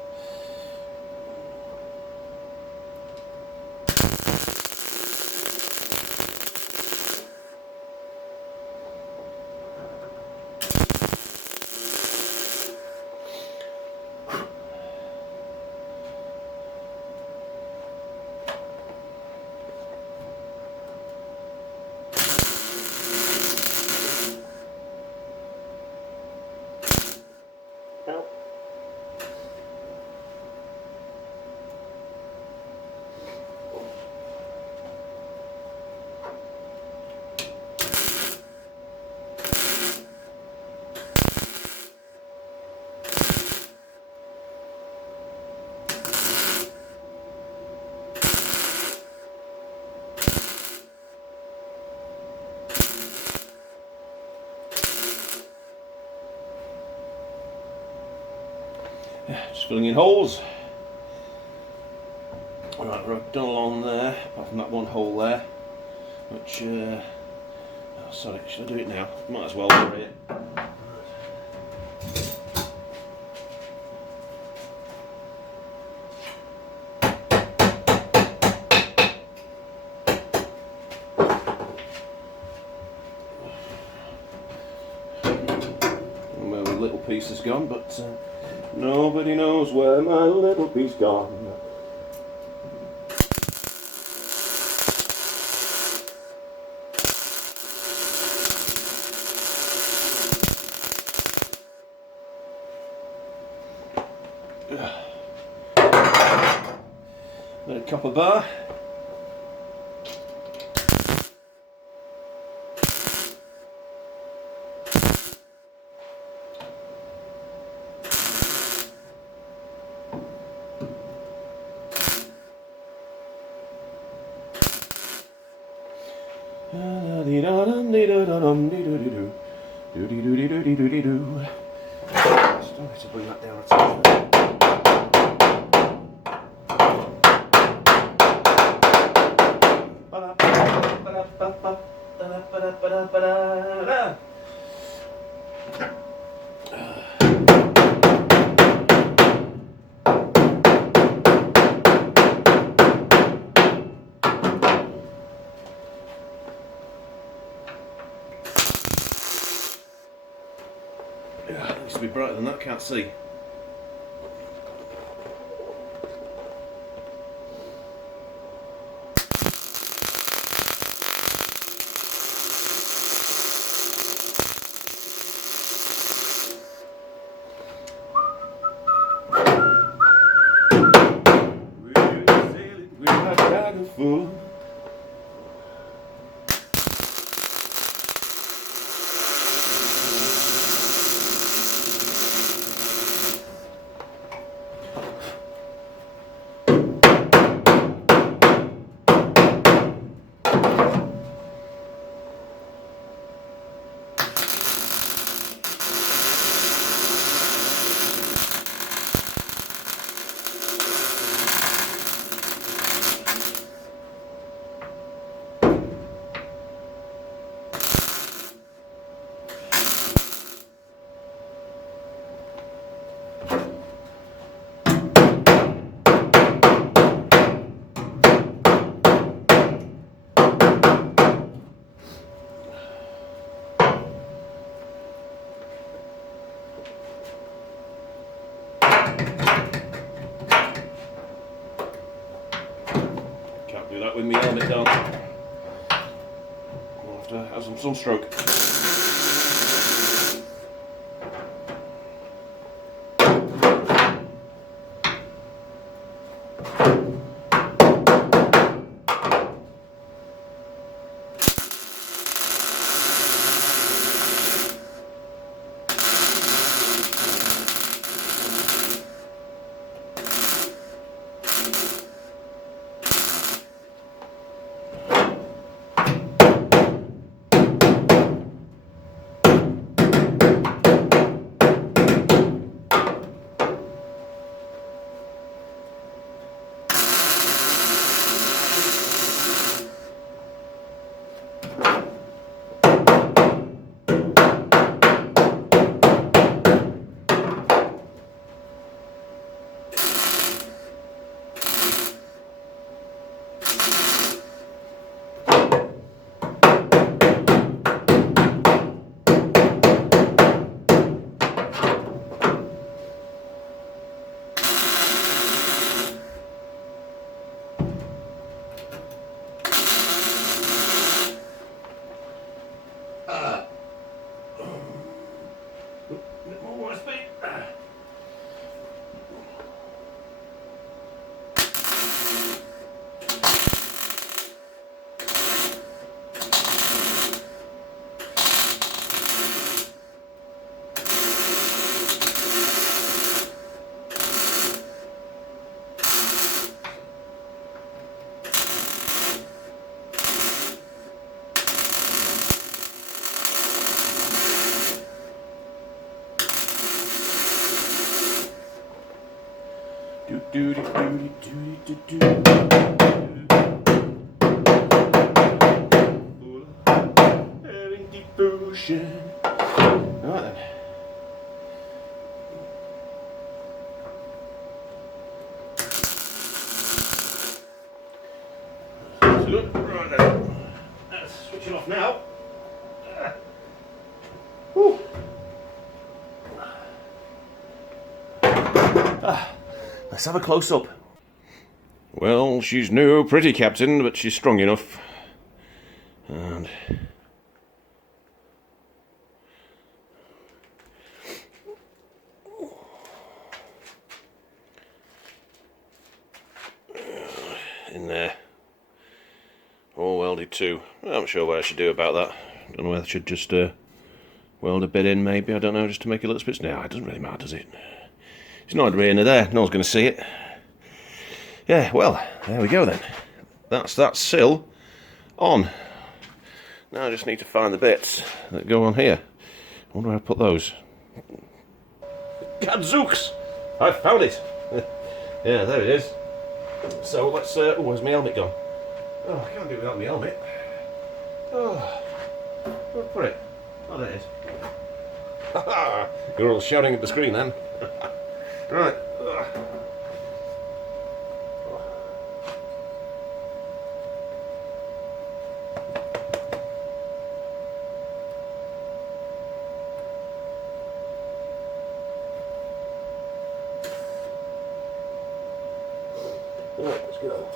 Just filling in holes. Right, we're done along there, apart from that one hole there, which, oh, sorry, should I do it now? Might as well bury it. Where my little piece has gone, but nobody knows where my little piece gone. Then a copper bar. Starting to bring that down a touch. It needs to be brighter than that, can't see. We're sailing with our cargo full. Can't do that with my helmet on. I'll have to have some sunstroke. Having devotion. Right then. Good. Right then. Let's switch it off now. Whew. Let's have a close up. Well, she's no pretty captain, but she's strong enough. And in there. All welded too. I'm not sure what I should do about that. Don't know whether I should just weld a bit in, maybe. I don't know, just to make it a little bit. No, it doesn't really matter, does it? It's not raining there. No one's going to see it. Yeah, well, there we go then. That's that sill on. Now I just need to find the bits that go on here. I wonder where I put those. Gadzooks! I found it! Yeah, there it is. So let's. Oh, where's my helmet gone? Oh, I can't do it without my helmet. Oh, where put it? Oh, there it is. You're all shouting at the screen then. Right. Right, let's go.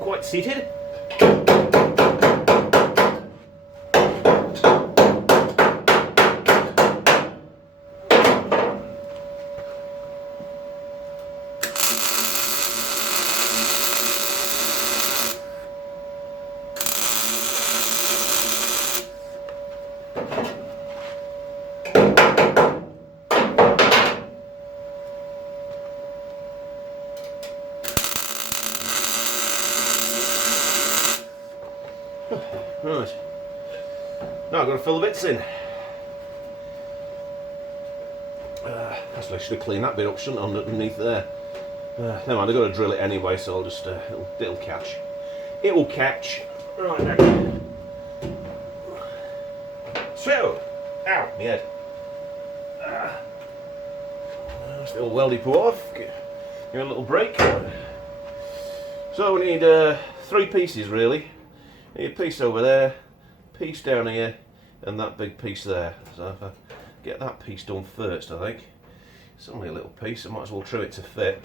Quite seated. Right. Now I've got to fill the bits in. Actually, I should have cleaned that bit up, shouldn't I, underneath there. Never mind, I've got to drill it anyway, so I'll just, it'll catch. It will catch. Right then. So, ow, my head. Just a little weldy pull off. Give it a little break. So we need 3 pieces really. Need a piece over there, piece down here, and that big piece there. So if I get that piece done first, I think. It's only a little piece, I might as well trim it to fit.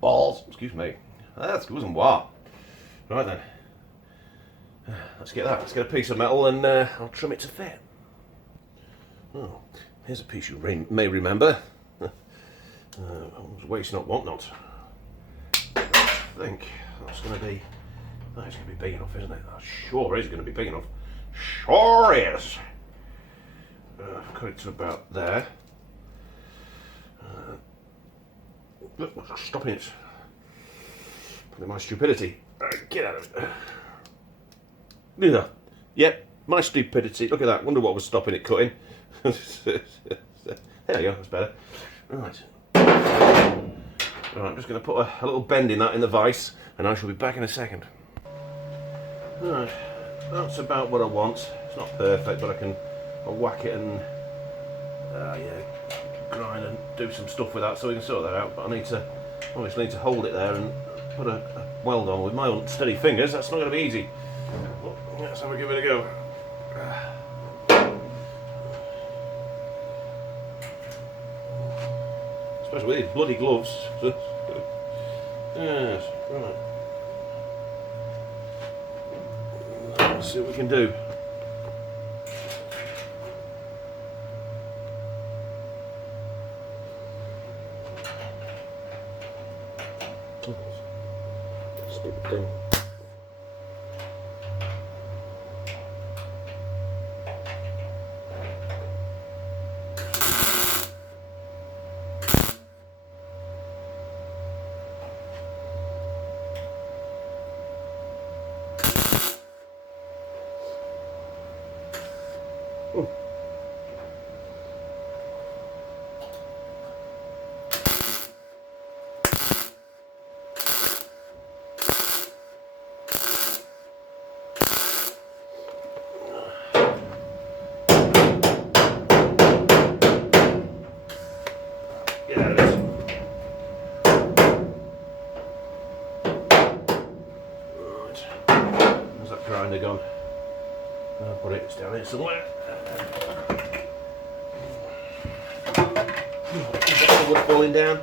Balls, excuse me. That's good and what? Right then. Let's get that. Let's get a piece of metal and I'll trim it to fit. Oh, here's a piece you may remember. Waste not, want not. I think that's going to be. That's going to be big enough, isn't it? That sure is going to be big enough. Sure is. Cut it to about there. Stopping it. Probably my stupidity. Get out of it. Yeah. Yep, my stupidity. Look at that. Wonder what was stopping it cutting. There you go. That's better. Right. Right. I'm just going to put a little bend in that in the vise, and I shall be back in a second. Right, that's about what I want. It's not perfect, but I can I'll whack it and yeah, grind and do some stuff with that, so we can sort that out. But I need to obviously need to hold it there and put a weld on with my unsteady fingers. That's not going to be easy. But let's have a give it a go. Especially with these bloody gloves. Yes, right. Let's see what we can do. Stupid thing. Oh. Get out of this. Right. Where's that grinder gone? I'll put it down here somewhere. The wood falling down.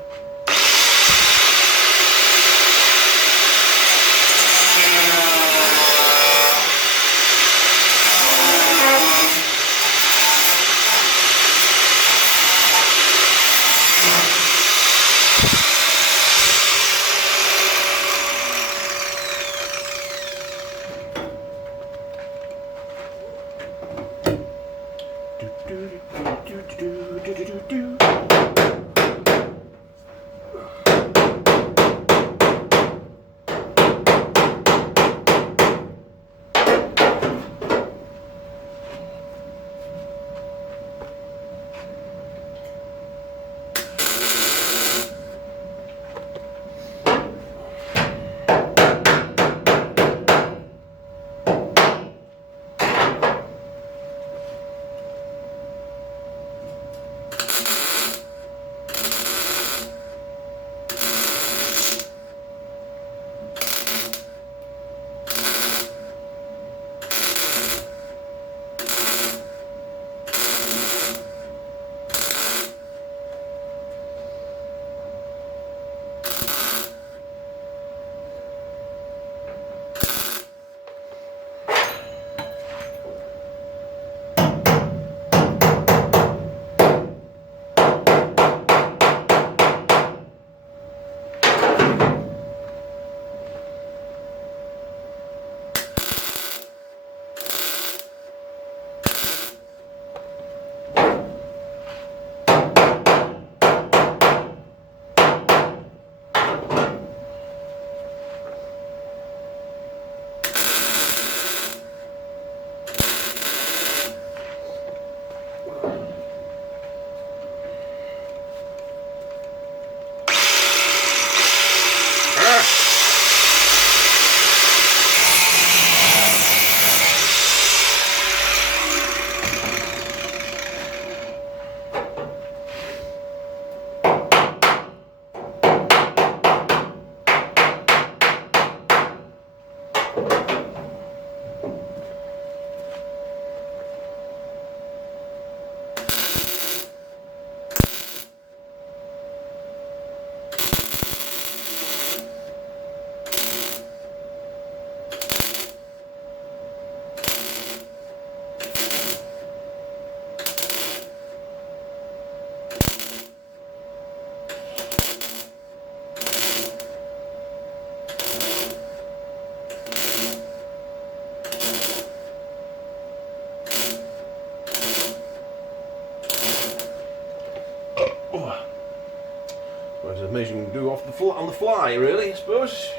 Whereas a measure you can do off the on the fly, really, I suppose.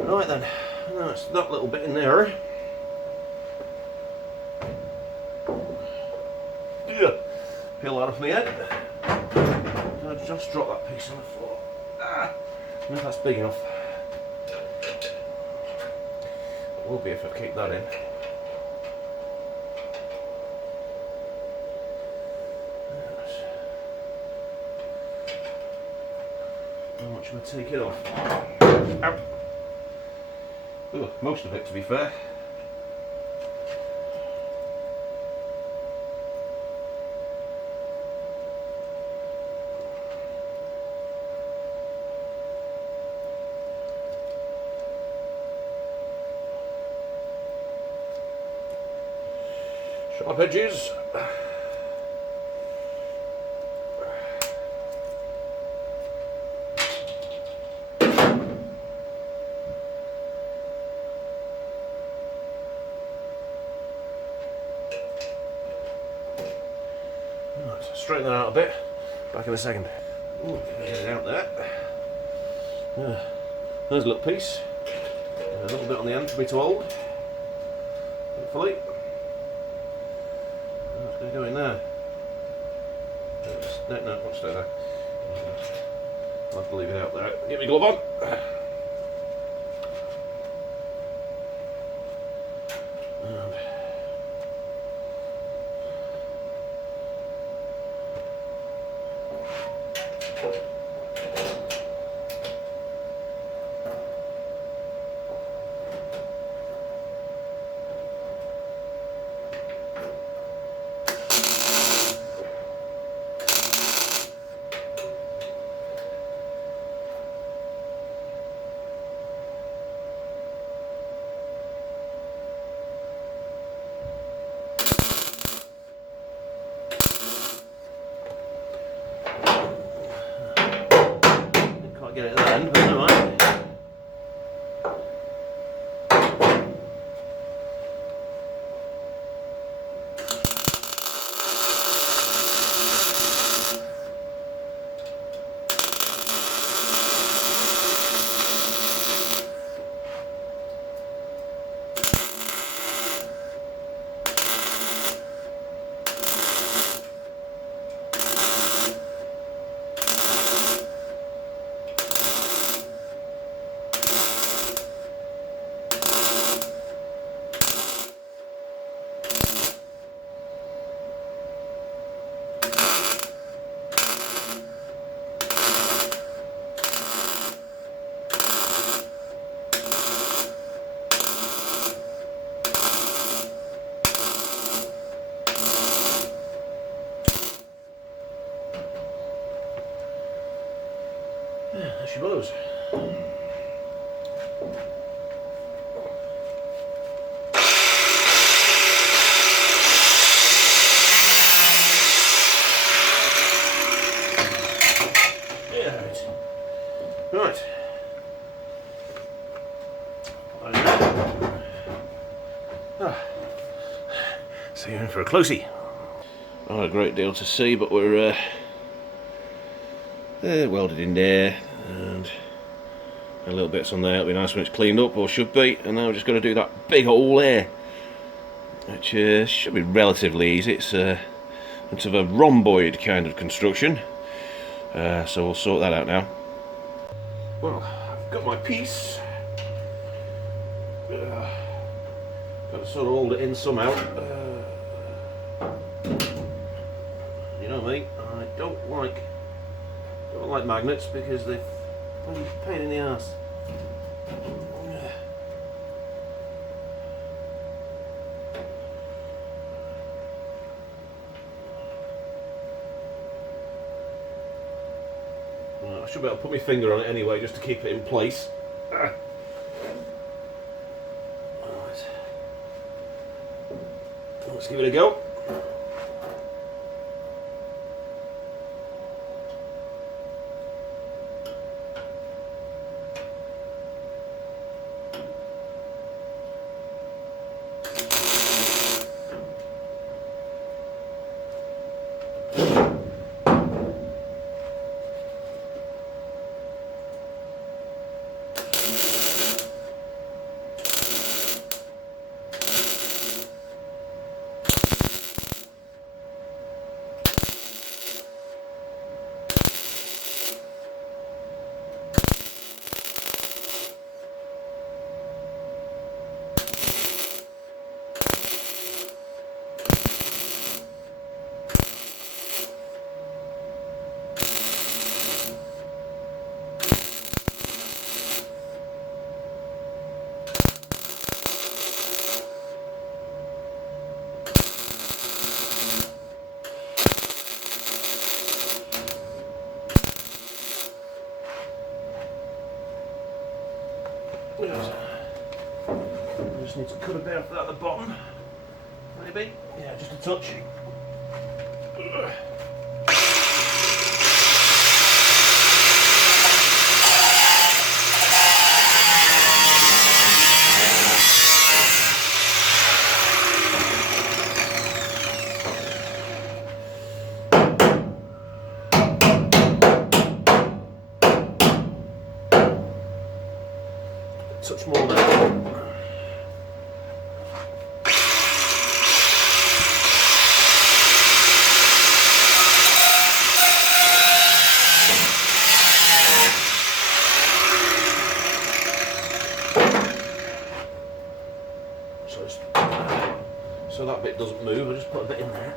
Right then, that's that little bit in there. Yeah, peel that off my head. I just drop that piece on the floor. I don't know if that's big enough. It will be if I keep that in. Shall I take it off? Ow. Ooh, most of it, to be fair. Sharp edges. Straighten that out a bit. Back in a second. Ooh, get it out there. There's a little piece. A little bit on the end for me to hold. Hopefully. It's going to go in there. No, won't stay there. I'll have to leave it out there. Get my glove on. Get it at the end, but never mind. Yeah, there she blows. Yeah, right. So you're in for a closey. Not a great deal to see, but we're welded in there, and a little bits on there. It'll be nice when it's cleaned up, or should be. And now we're just going to do that big hole there, which should be relatively easy. It's of a rhomboid kind of construction, so we'll sort that out now. Well, I've got my piece. Got to sort of hold it in somehow. You know me, I don't like magnets because they're a pain in the ass. I should be able to put my finger on it anyway, just to keep it in place. Right. Let's give it a go. just need to cut a bit off at the bottom. Maybe? Yeah, just a touch. Touch more there. So that bit doesn't move, I just put a bit in there.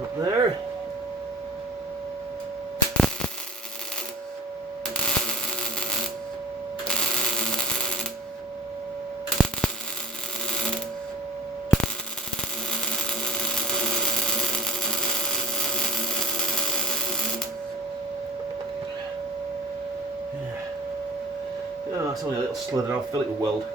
Up there. Oh, it's only a little slither, I'll fill it with weld.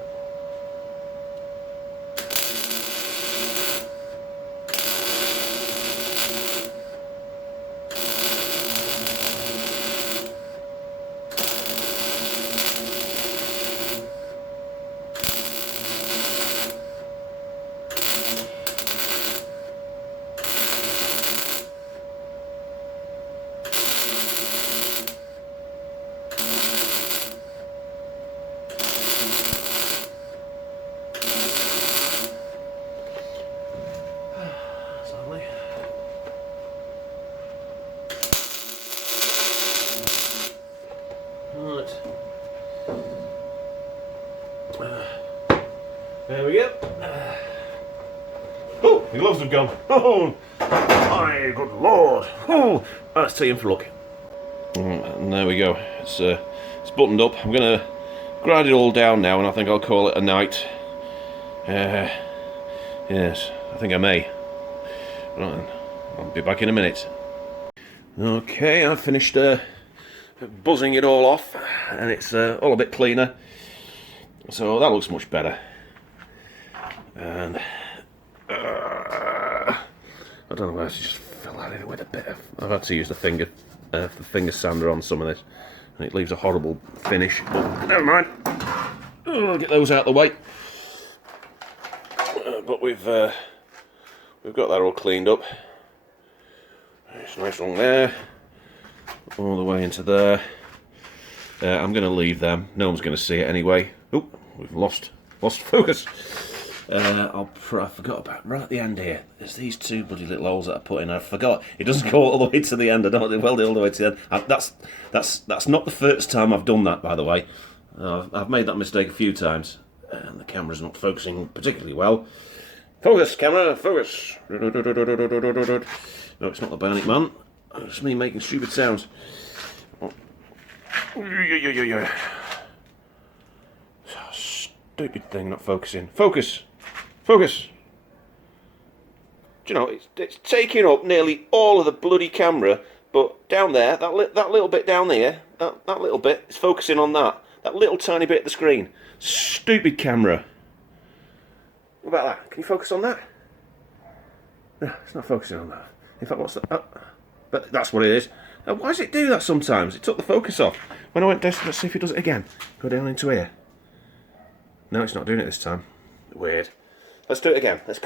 There we go. Oh, my gloves have gone. Oh, my good lord. Oh, let's take him for a look. And there we go. It's buttoned up. I'm going to grind it all down now, and I think I'll call it a night. Yes, I think I may. Right then, I'll be back in a minute. Okay, I've finished buzzing it all off, and it's all a bit cleaner. So that looks much better. And I don't know, I just fill that in with a bit of. I've had to use the finger sander on some of this, and it leaves a horrible finish. But never mind. I'll get those out of the way. But we've got that all cleaned up. It's nice along there, all the way into there. I'm going to leave them. No one's going to see it anyway. Oh, we've lost focus. I forgot about right at the end here. There's these two bloody little holes that I put in. I forgot. It doesn't go all the way to the end. I don't weld it all the way to the end. That's not the first time I've done that, by the way. I've made that mistake a few times, and the camera's not focusing particularly well. Focus, camera, focus. No, it's not the Bionic Man. It's me making stupid sounds. Stupid thing not focusing. Focus! Focus! Do you know, it's taking up nearly all of the bloody camera, but down there, that little bit down there, that little bit, is focusing on that little tiny bit of the screen. Stupid camera. What about that? Can you focus on that? No, it's not focusing on that. In fact, what's that? Oh, but that's what it is. Now, why does it do that sometimes? It took the focus off. When I went down, let's see if it does it again. Go down into here. No, it's not doing it this time. Weird. Let's do it again. Let's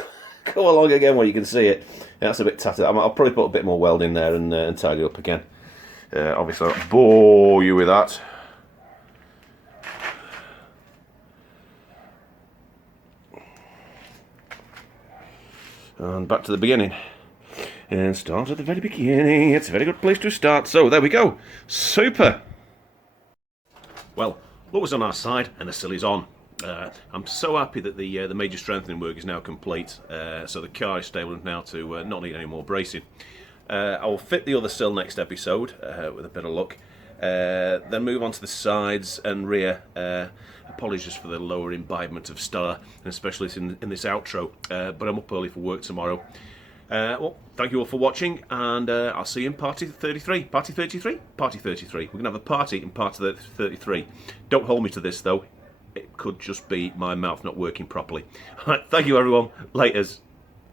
go along again where you can see it. Yeah, that's a bit tattered. I'll probably put a bit more weld in there and tidy it up again. Obviously, I'll bore you with that. And back to the beginning. And start at the very beginning. It's a very good place to start. So there we go. Super. Well, look was on our side and the sill is on. I'm so happy that the major strengthening work is now complete. So the car is stable enough now to not need any more bracing. I will fit the other sill next episode with a bit of luck. Then move on to the sides and rear. Apologies for the lower imbibement of Stella, and especially in this outro. But I'm up early for work tomorrow. Well, thank you all for watching, and I'll see you in party 33. Party 33? Party 33. We're going to have a party in party 33. Don't hold me to this, though. It could just be my mouth not working properly. All right, thank you, everyone. Laters.